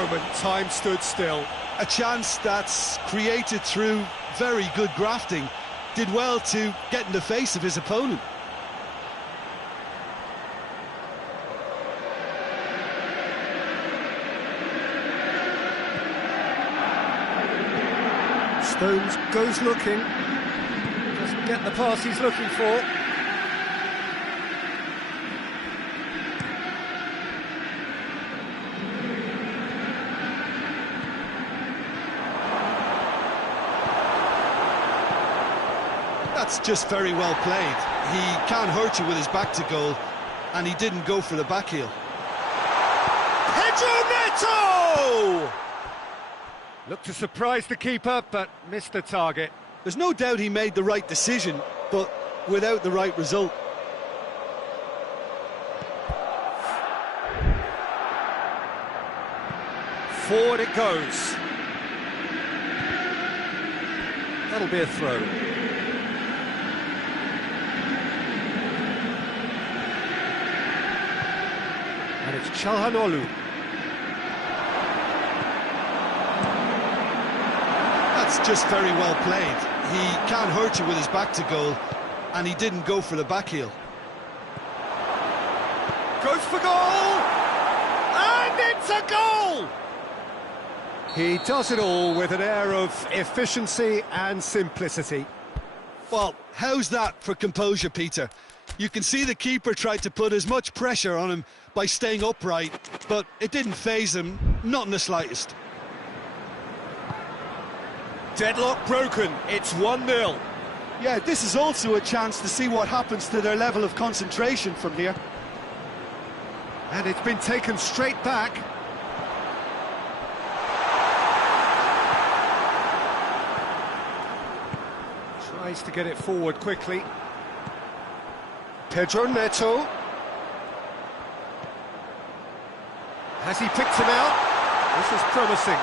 moment, time stood still. A chance that's created through very good grafting. Did well to get in the face of his opponent. Stones goes looking, doesn't get the pass he's looking for. That's just very well played. He can't hurt you with his back to goal, and he didn't go for the back heel. Pedro Neto! Looked to surprise the keeper, but missed the target. There's no doubt he made the right decision, but without the right result. Forward it goes. That'll be a throw. And it's Çalhanoğlu. That's just very well played. He can't hurt you with his back to goal, and he didn't go for the back heel. Goes for goal! And it's a goal! He does it all with an air of efficiency and simplicity. Well, how's that for composure, Peter? You can see the keeper tried to put as much pressure on him by staying upright, but it didn't faze him, not in the slightest. Deadlock broken, it's 1-0. Yeah, this is also a chance to see what happens to their level of concentration from here. And it's been taken straight back. Tries to get it forward quickly. Pedro Neto. Has he picked him out? This is promising.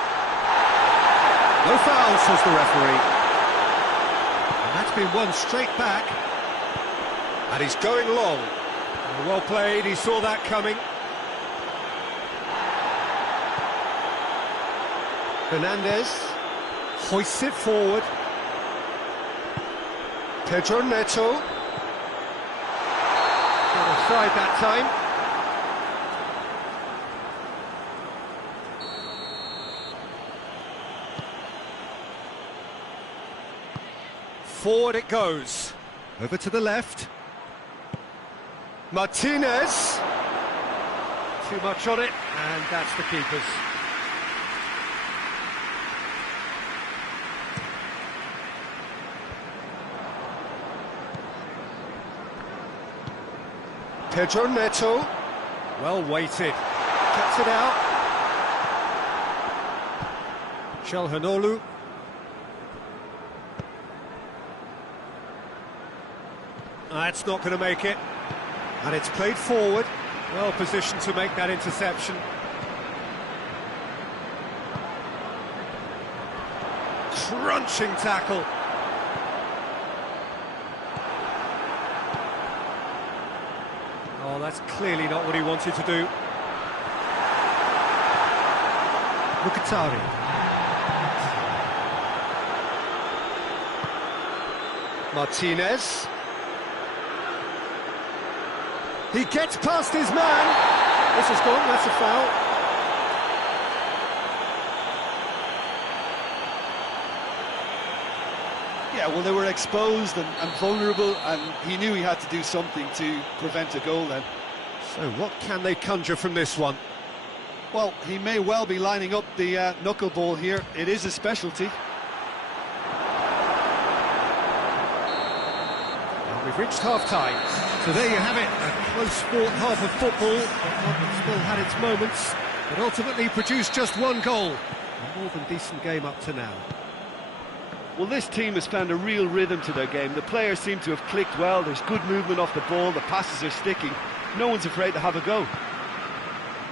No foul, says the referee. And that's been won straight back. And he's going long. Well played, he saw that coming. Fernandez hoists it forward. Pedro Neto. Got offside that time. Forward it goes. Over to the left. Martinez. Too much on it, and that's the keeper's. Pedro Neto. Well weighted. Cuts it out. Çalhanoğlu. That's not going to make it. And it's played forward. Well positioned to make that interception. Crunching tackle. Oh, that's clearly not what he wanted to do. Mkhitaryan. Martinez. He gets past his man. This is gone, that's a foul. Yeah, well, they were exposed and vulnerable, and he knew he had to do something to prevent a goal then. So what can they conjure from this one? Well, he may well be lining up the knuckleball here. It is a specialty. Well, we've reached half-time. So there you have it, a close-fought half of football, but one that still had its moments, but ultimately produced just one goal. A more than decent game up to now. Well, this team has found a real rhythm to their game. The players seem to have clicked well. There's good movement off the ball. The passes are sticking. No one's afraid to have a go.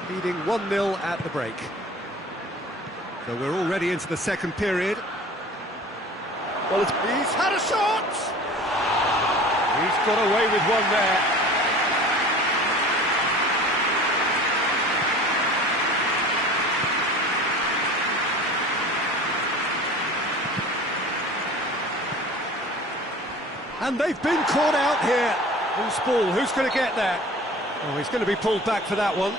Leading 1-0 at the break. So we're already into the second period. Well, He's had a shot! He's got away with one there. And they've been caught out here. Who's ball? Who's going to get there? Oh, he's going to be pulled back for that one.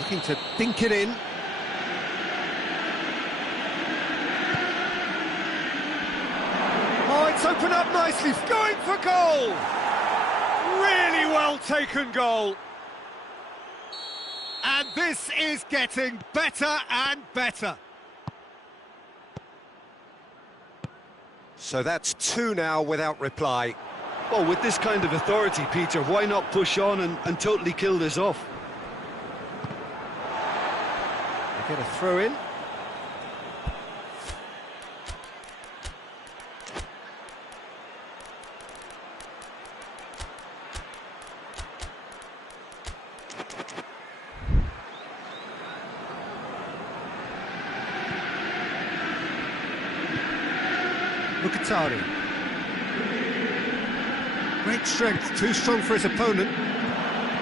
Looking to dink it in. Oh, it's opened up nicely. Going for goal. Really well taken goal. And this is getting better and better. So that's 2 now without reply. Well, with this kind of authority, Peter, why not push on and totally kill this off? They get a throw in. Mkhitaryan. Great strength, too strong for his opponent.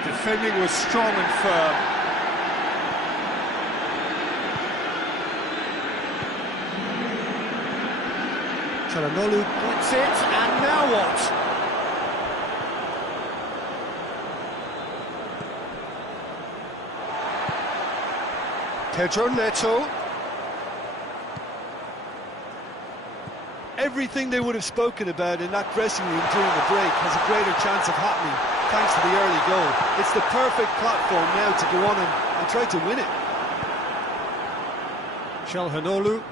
Defending was strong and firm. Çalhanoğlu gets it, and now what? Pedro Neto. Everything they would have spoken about in that dressing room during the break has a greater chance of happening thanks to the early goal. It's the perfect platform now to go on and try to win it. Çalhanoğlu.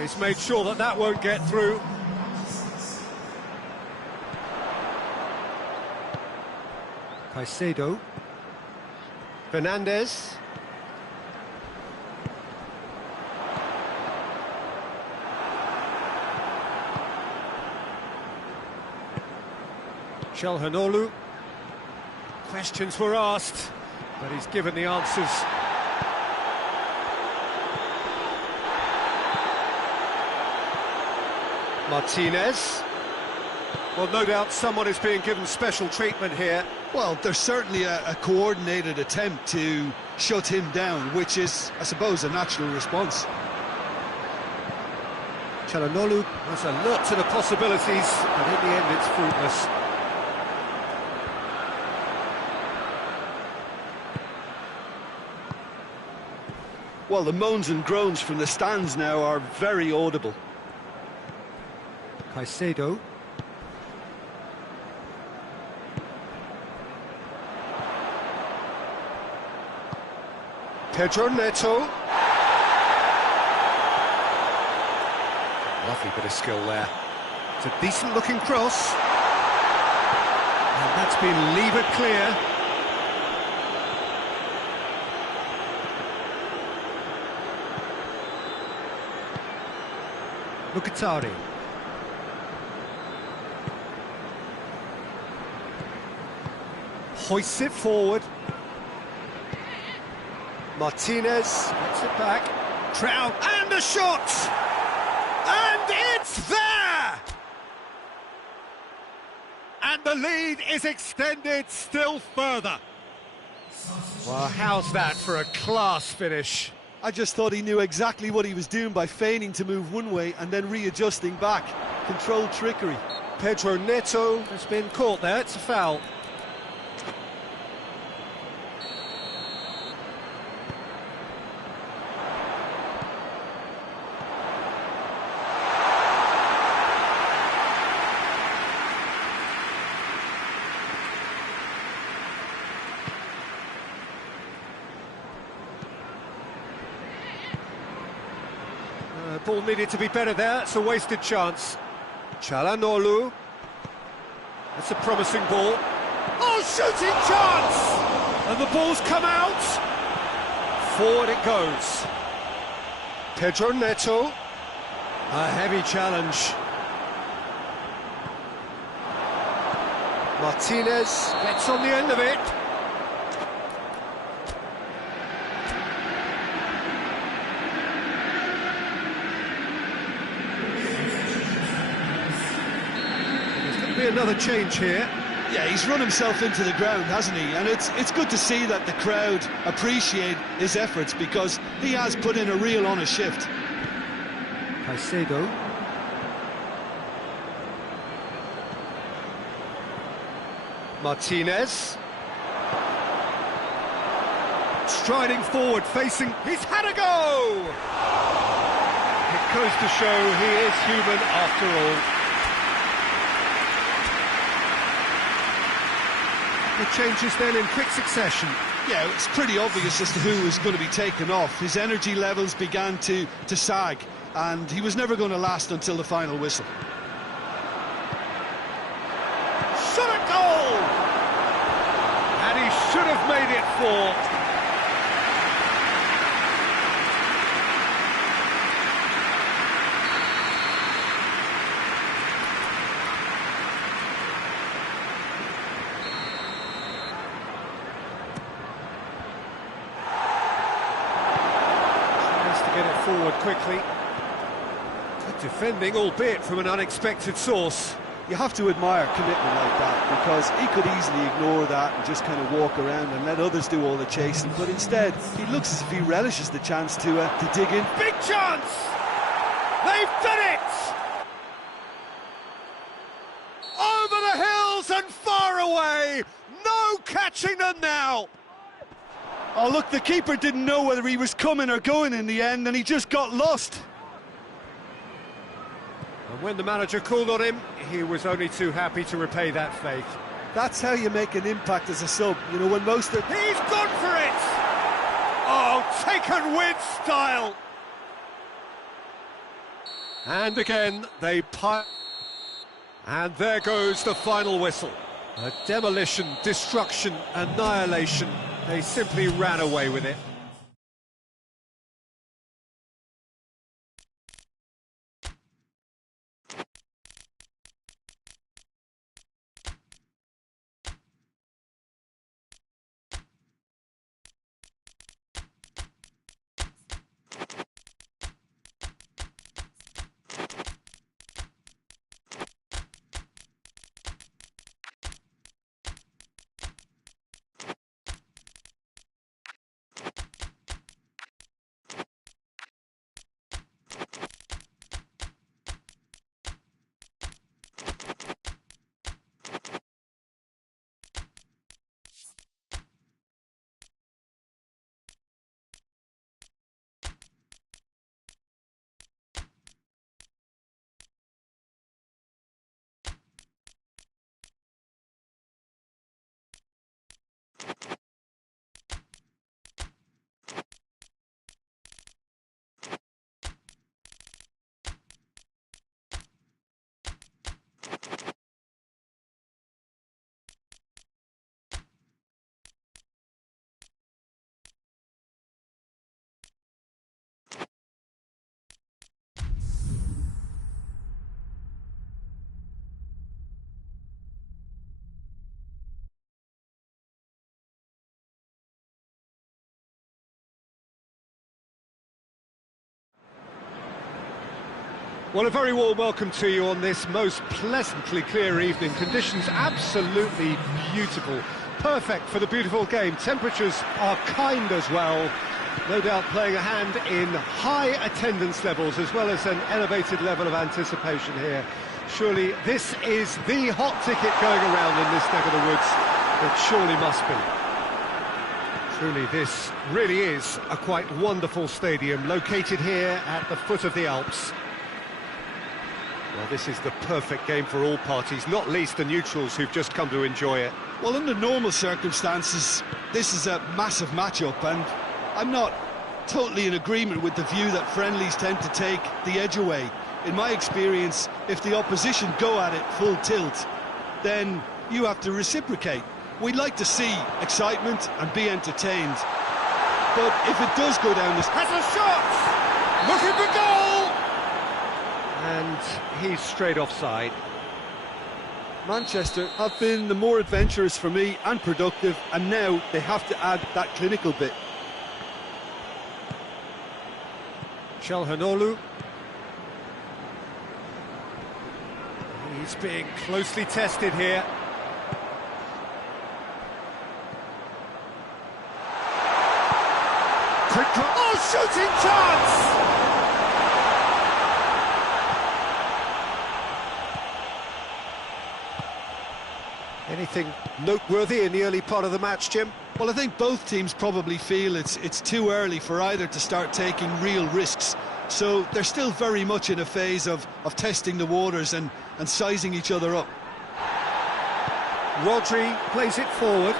He's made sure that that won't get through. Caicedo. Fernandes. Çalhanoğlu. Questions were asked, but he's given the answers. Martinez. Well, no doubt someone is being given special treatment here. Well, there's certainly a coordinated attempt to shut him down, which is, I suppose, a natural response. Çalhanoğlu has alert to the possibilities, but in the end it's fruitless. Well, the moans and groans from the stands now are very audible. Caicedo. Pedro Neto. Lovely bit of skill there. It's a decent looking cross. And that's been levered clear. Mkhitaryan. Hoists it forward. Martinez gets it back. Trout, and a shot! And it's there! And the lead is extended still further. Well, how's that for a class finish? I just thought he knew exactly what he was doing by feigning to move one way and then readjusting back. Controlled trickery. Pedro Neto has been caught there, it's a foul. Ball needed to be better there, it's a wasted chance. Çalhanoğlu. That's a promising ball. Oh, shooting chance! And the ball's come out. Forward it goes. Pedro Neto. A heavy challenge. Martinez gets on the end of it. Another change here. Yeah, he's run himself into the ground, hasn't he? And it's good to see that the crowd appreciate his efforts because he has put in a real honest shift. Caicedo. Martinez. Striding forward, facing... He's had a go! It goes to show he is human after all. The changes then in quick succession. Yeah, it's pretty obvious as to who was going to be taken off. His energy levels began to sag, and he was never going to last until the final whistle. Shot at goal! And he should have made it 4. Get it forward quickly. Good defending, albeit from an unexpected source. You have to admire commitment like that, because he could easily ignore that and just kind of walk around and let others do all the chasing, but instead he looks as if he relishes the chance to dig in. Big chance! They've done it! Over the hills and far away! No catching them now! Oh look, the keeper didn't know whether he was coming or going in the end, and he just got lost. And when the manager called on him, he was only too happy to repay that faith. That's how you make an impact as a sub, you know, when most of... He's gone for it! Oh, taken with style! And again, they pile... And there goes the final whistle. A demolition, destruction, annihilation. They simply ran away with it. Well, a very warm welcome to you on this most pleasantly clear evening. Conditions absolutely beautiful. Perfect for the beautiful game. Temperatures are kind as well. No doubt playing a hand in high attendance levels as well as an elevated level of anticipation here. Surely this is the hot ticket going around in this neck of the woods. It surely must be. Truly, this really is a quite wonderful stadium located here at the foot of the Alps. Well, this is the perfect game for all parties, not least the neutrals who've just come to enjoy it. Well, under normal circumstances, this is a massive matchup, and I'm not totally in agreement with the view that friendlies tend to take the edge away. In my experience, if the opposition go at it full tilt, then you have to reciprocate. We'd like to see excitement and be entertained. But if it does go down this... Has a shot! Looking for goal! And he's straight offside. Manchester have been the more adventurous for me and productive, and now they have to add that clinical bit. Çalhanoğlu. He's being closely tested here. Oh, shooting chance! Anything noteworthy in the early part of the match, Jim? Well, I think both teams probably feel it's too early for either to start taking real risks. So they're still very much in a phase of testing the waters and sizing each other up. Rodri plays it forward,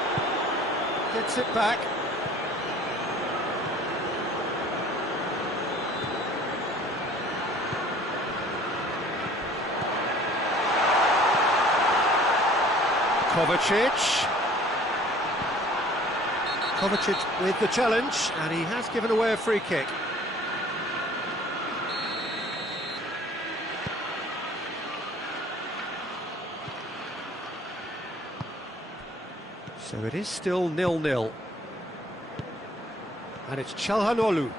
gets it back. Kovacic. Kovacic with the challenge, and he has given away a free kick. So it is still 0-0. And it's Çalhanoğlu.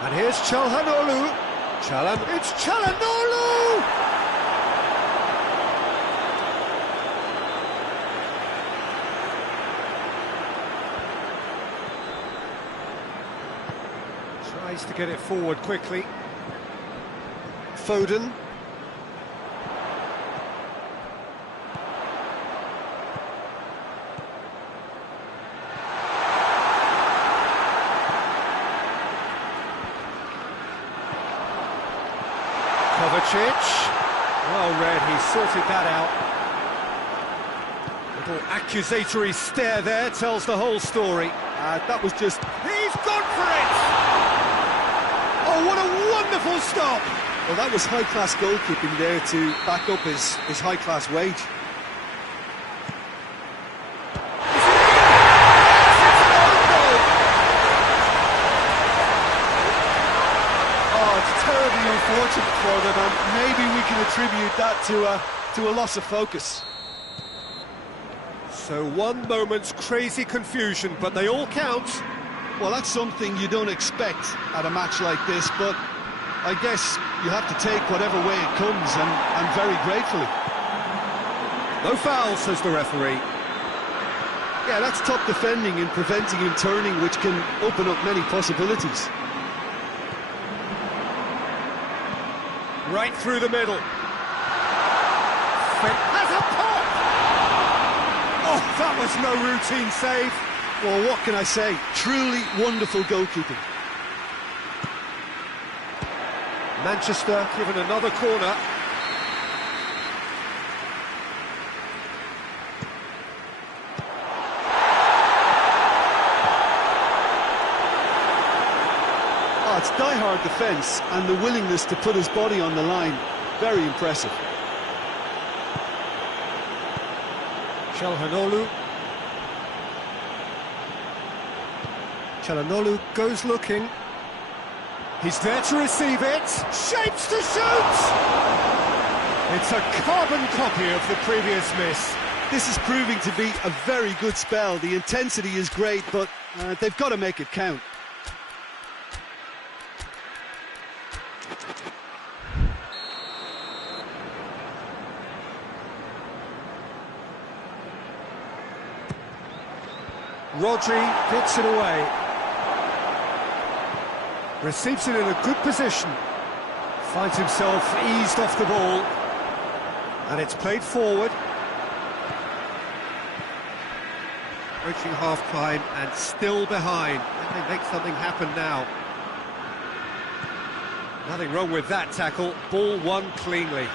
And here's Çalhanoğlu. It's Çalhanoğlu! Tries to get it forward quickly. Foden. Kovacic, well read, he sorted that out. Little accusatory stare there tells the whole story. That was just... He's gone for it! Oh, what a wonderful stop! Well, that was high-class goalkeeping there to back up his high-class wage. Unfortunate for them, and maybe we can attribute that to a loss of focus. So one moment's crazy confusion, but they all count. Well, that's something you don't expect at a match like this, but I guess you have to take whatever way it comes, and very gratefully. No foul, says the referee. Yeah, that's top defending and preventing him turning, which can open up many possibilities. Right through the middle. Has a pop! Oh, that was no routine save. Well, what can I say? Truly wonderful goalkeeping. Manchester given another corner. It's die-hard defence and the willingness to put his body on the line. Very impressive. Çalhanoğlu. Çalhanoğlu goes looking. He's there to receive it. Shapes to shoot! It's a carbon copy of the previous miss. This is proving to be a very good spell. The intensity is great, but they've got to make it count. Rodri gets it away. Receives it in a good position. Finds himself eased off the ball. And it's played forward. Approaching half-time and still behind. Can they make something happen now? Nothing wrong with that tackle. Ball won cleanly.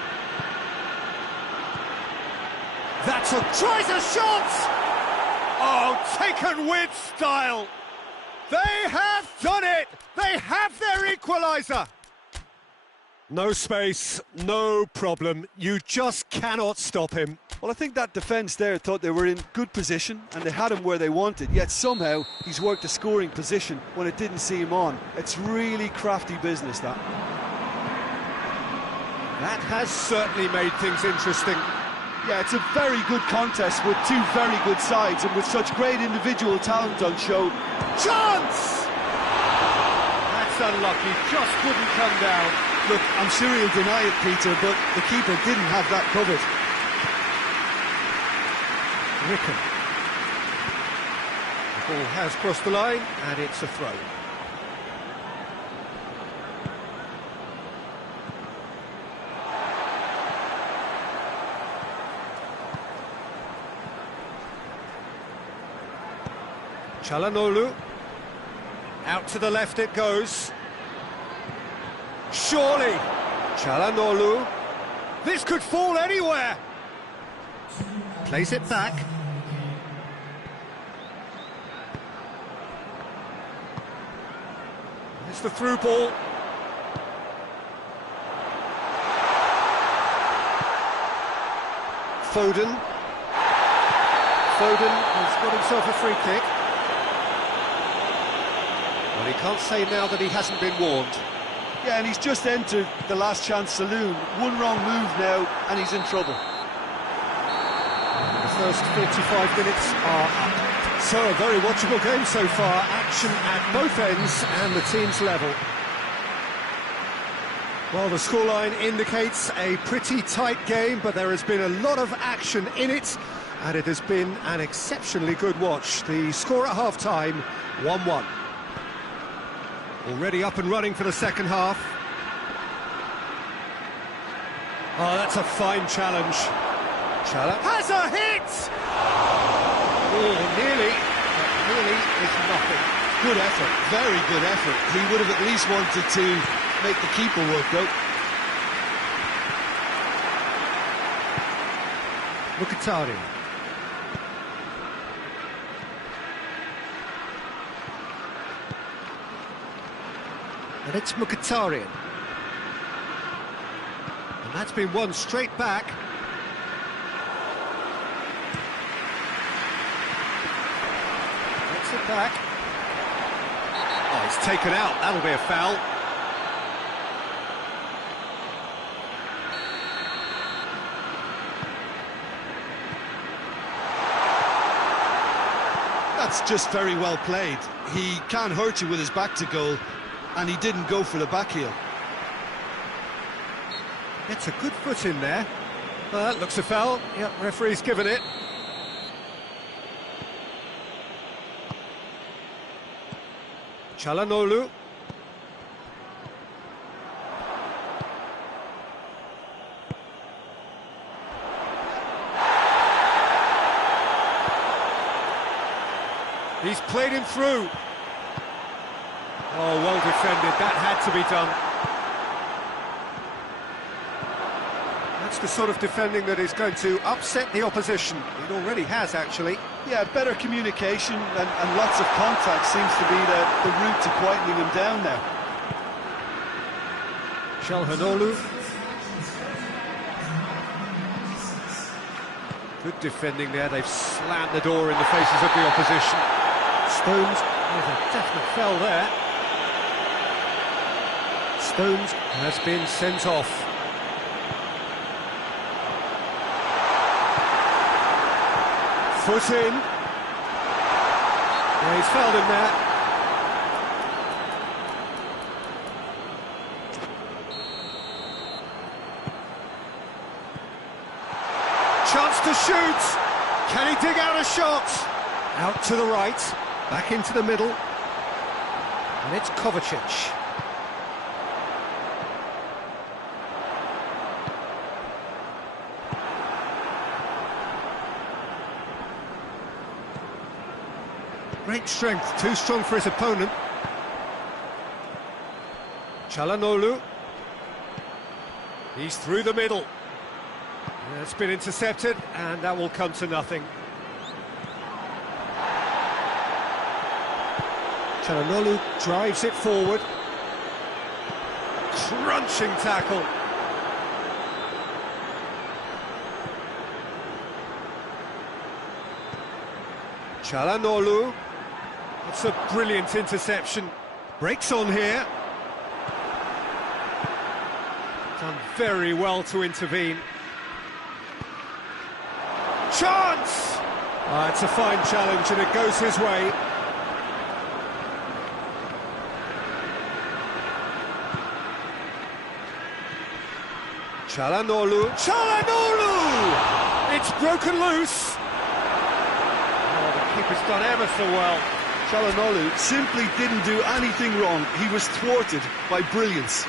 That's a... tries a shot! Oh, taken with style! They have done it! They have their equaliser! No space, no problem. You just cannot stop him. Well, I think that defence there thought they were in good position and they had him where they wanted, yet somehow he's worked a scoring position when it didn't see him on. It's really crafty business, that. That has certainly made things interesting. Yeah, it's a very good contest with two very good sides and with such great individual talent on show. Chance! That's unlucky, just wouldn't come down. Look, I'm sure he'll deny it, Peter, but the keeper didn't have that covered. Wickham. The ball has crossed the line, and it's a throw. Çalhanoğlu. Out to the left it goes. Surely. Çalhanoğlu. This could fall anywhere. Plays it back. It's the through ball. Foden. Foden has got himself a free kick. Well, he can't say now that he hasn't been warned. Yeah, and he's just entered the last chance saloon. One wrong move now, and he's in trouble. The first 45 minutes are up. So, a very watchable game so far. Action at both ends and the team's level. Well, the scoreline indicates a pretty tight game, but there has been a lot of action in it, and it has been an exceptionally good watch. The score at half-time, 1-1. Already up and running for the second half. Oh, that's a fine challenge. Chala has a hit! Oh, nearly, but nearly is nothing. Good effort, very good effort. He would have at least wanted to make the keeper work, though. Mkhitaryan. And it's Mkhitaryan. And that's been won straight back. Gets it back. Oh, it's taken out. That'll be a foul. That's just very well played. He can hurt you with his back to goal, and he didn't go for the back heel. Gets a good foot in there. That looks a foul. Yep, referee's given it. Çalhanoğlu. He's played him through. Oh, well defended. That had to be done. That's the sort of defending that is going to upset the opposition. It already has, actually. Yeah, better communication and lots of contact seems to be the route to quietening him down now. Çalhanoğlu. Good defending there. They've slammed the door in the faces of the opposition. Stones, there's a definite foul there. Stones has been sent off. Foot in. Yeah, he's fouled him there. Chance to shoot. Can he dig out a shot? Out to the right, back into the middle. And it's Kovacic. Great strength, too strong for his opponent. Çalhanoğlu. He's through the middle. It's been intercepted, and that will come to nothing. Çalhanoğlu drives it forward. Crunching tackle. Çalhanoğlu. It's a brilliant interception. Breaks on here. Done very well to intervene. Chance! It's a fine challenge and it goes his way. Çalhanoğlu. Çalhanoğlu! It's broken loose. Oh, the keeper's done ever so well. Çalhanoğlu simply didn't do anything wrong. He was thwarted by brilliance.